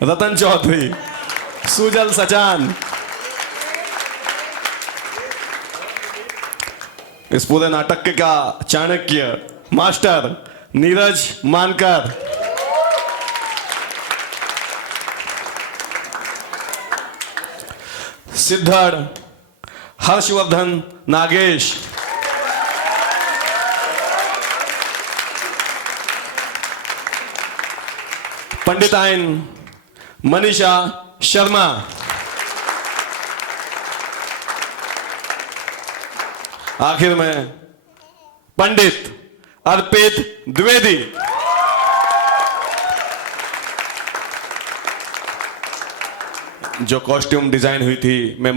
रतन चौधरी। सुजल सचान। इस पूरे नाटक के का चाणक्य मास्टर नीरज मानकर। सिद्धड़ हर्षवर्धन नागेश। पंडिताइन मनीषा शर्मा। आखिर में पंडित अर्पित द्विवेदी। जो कॉस्ट्यूम डिजाइन हुई थी मैं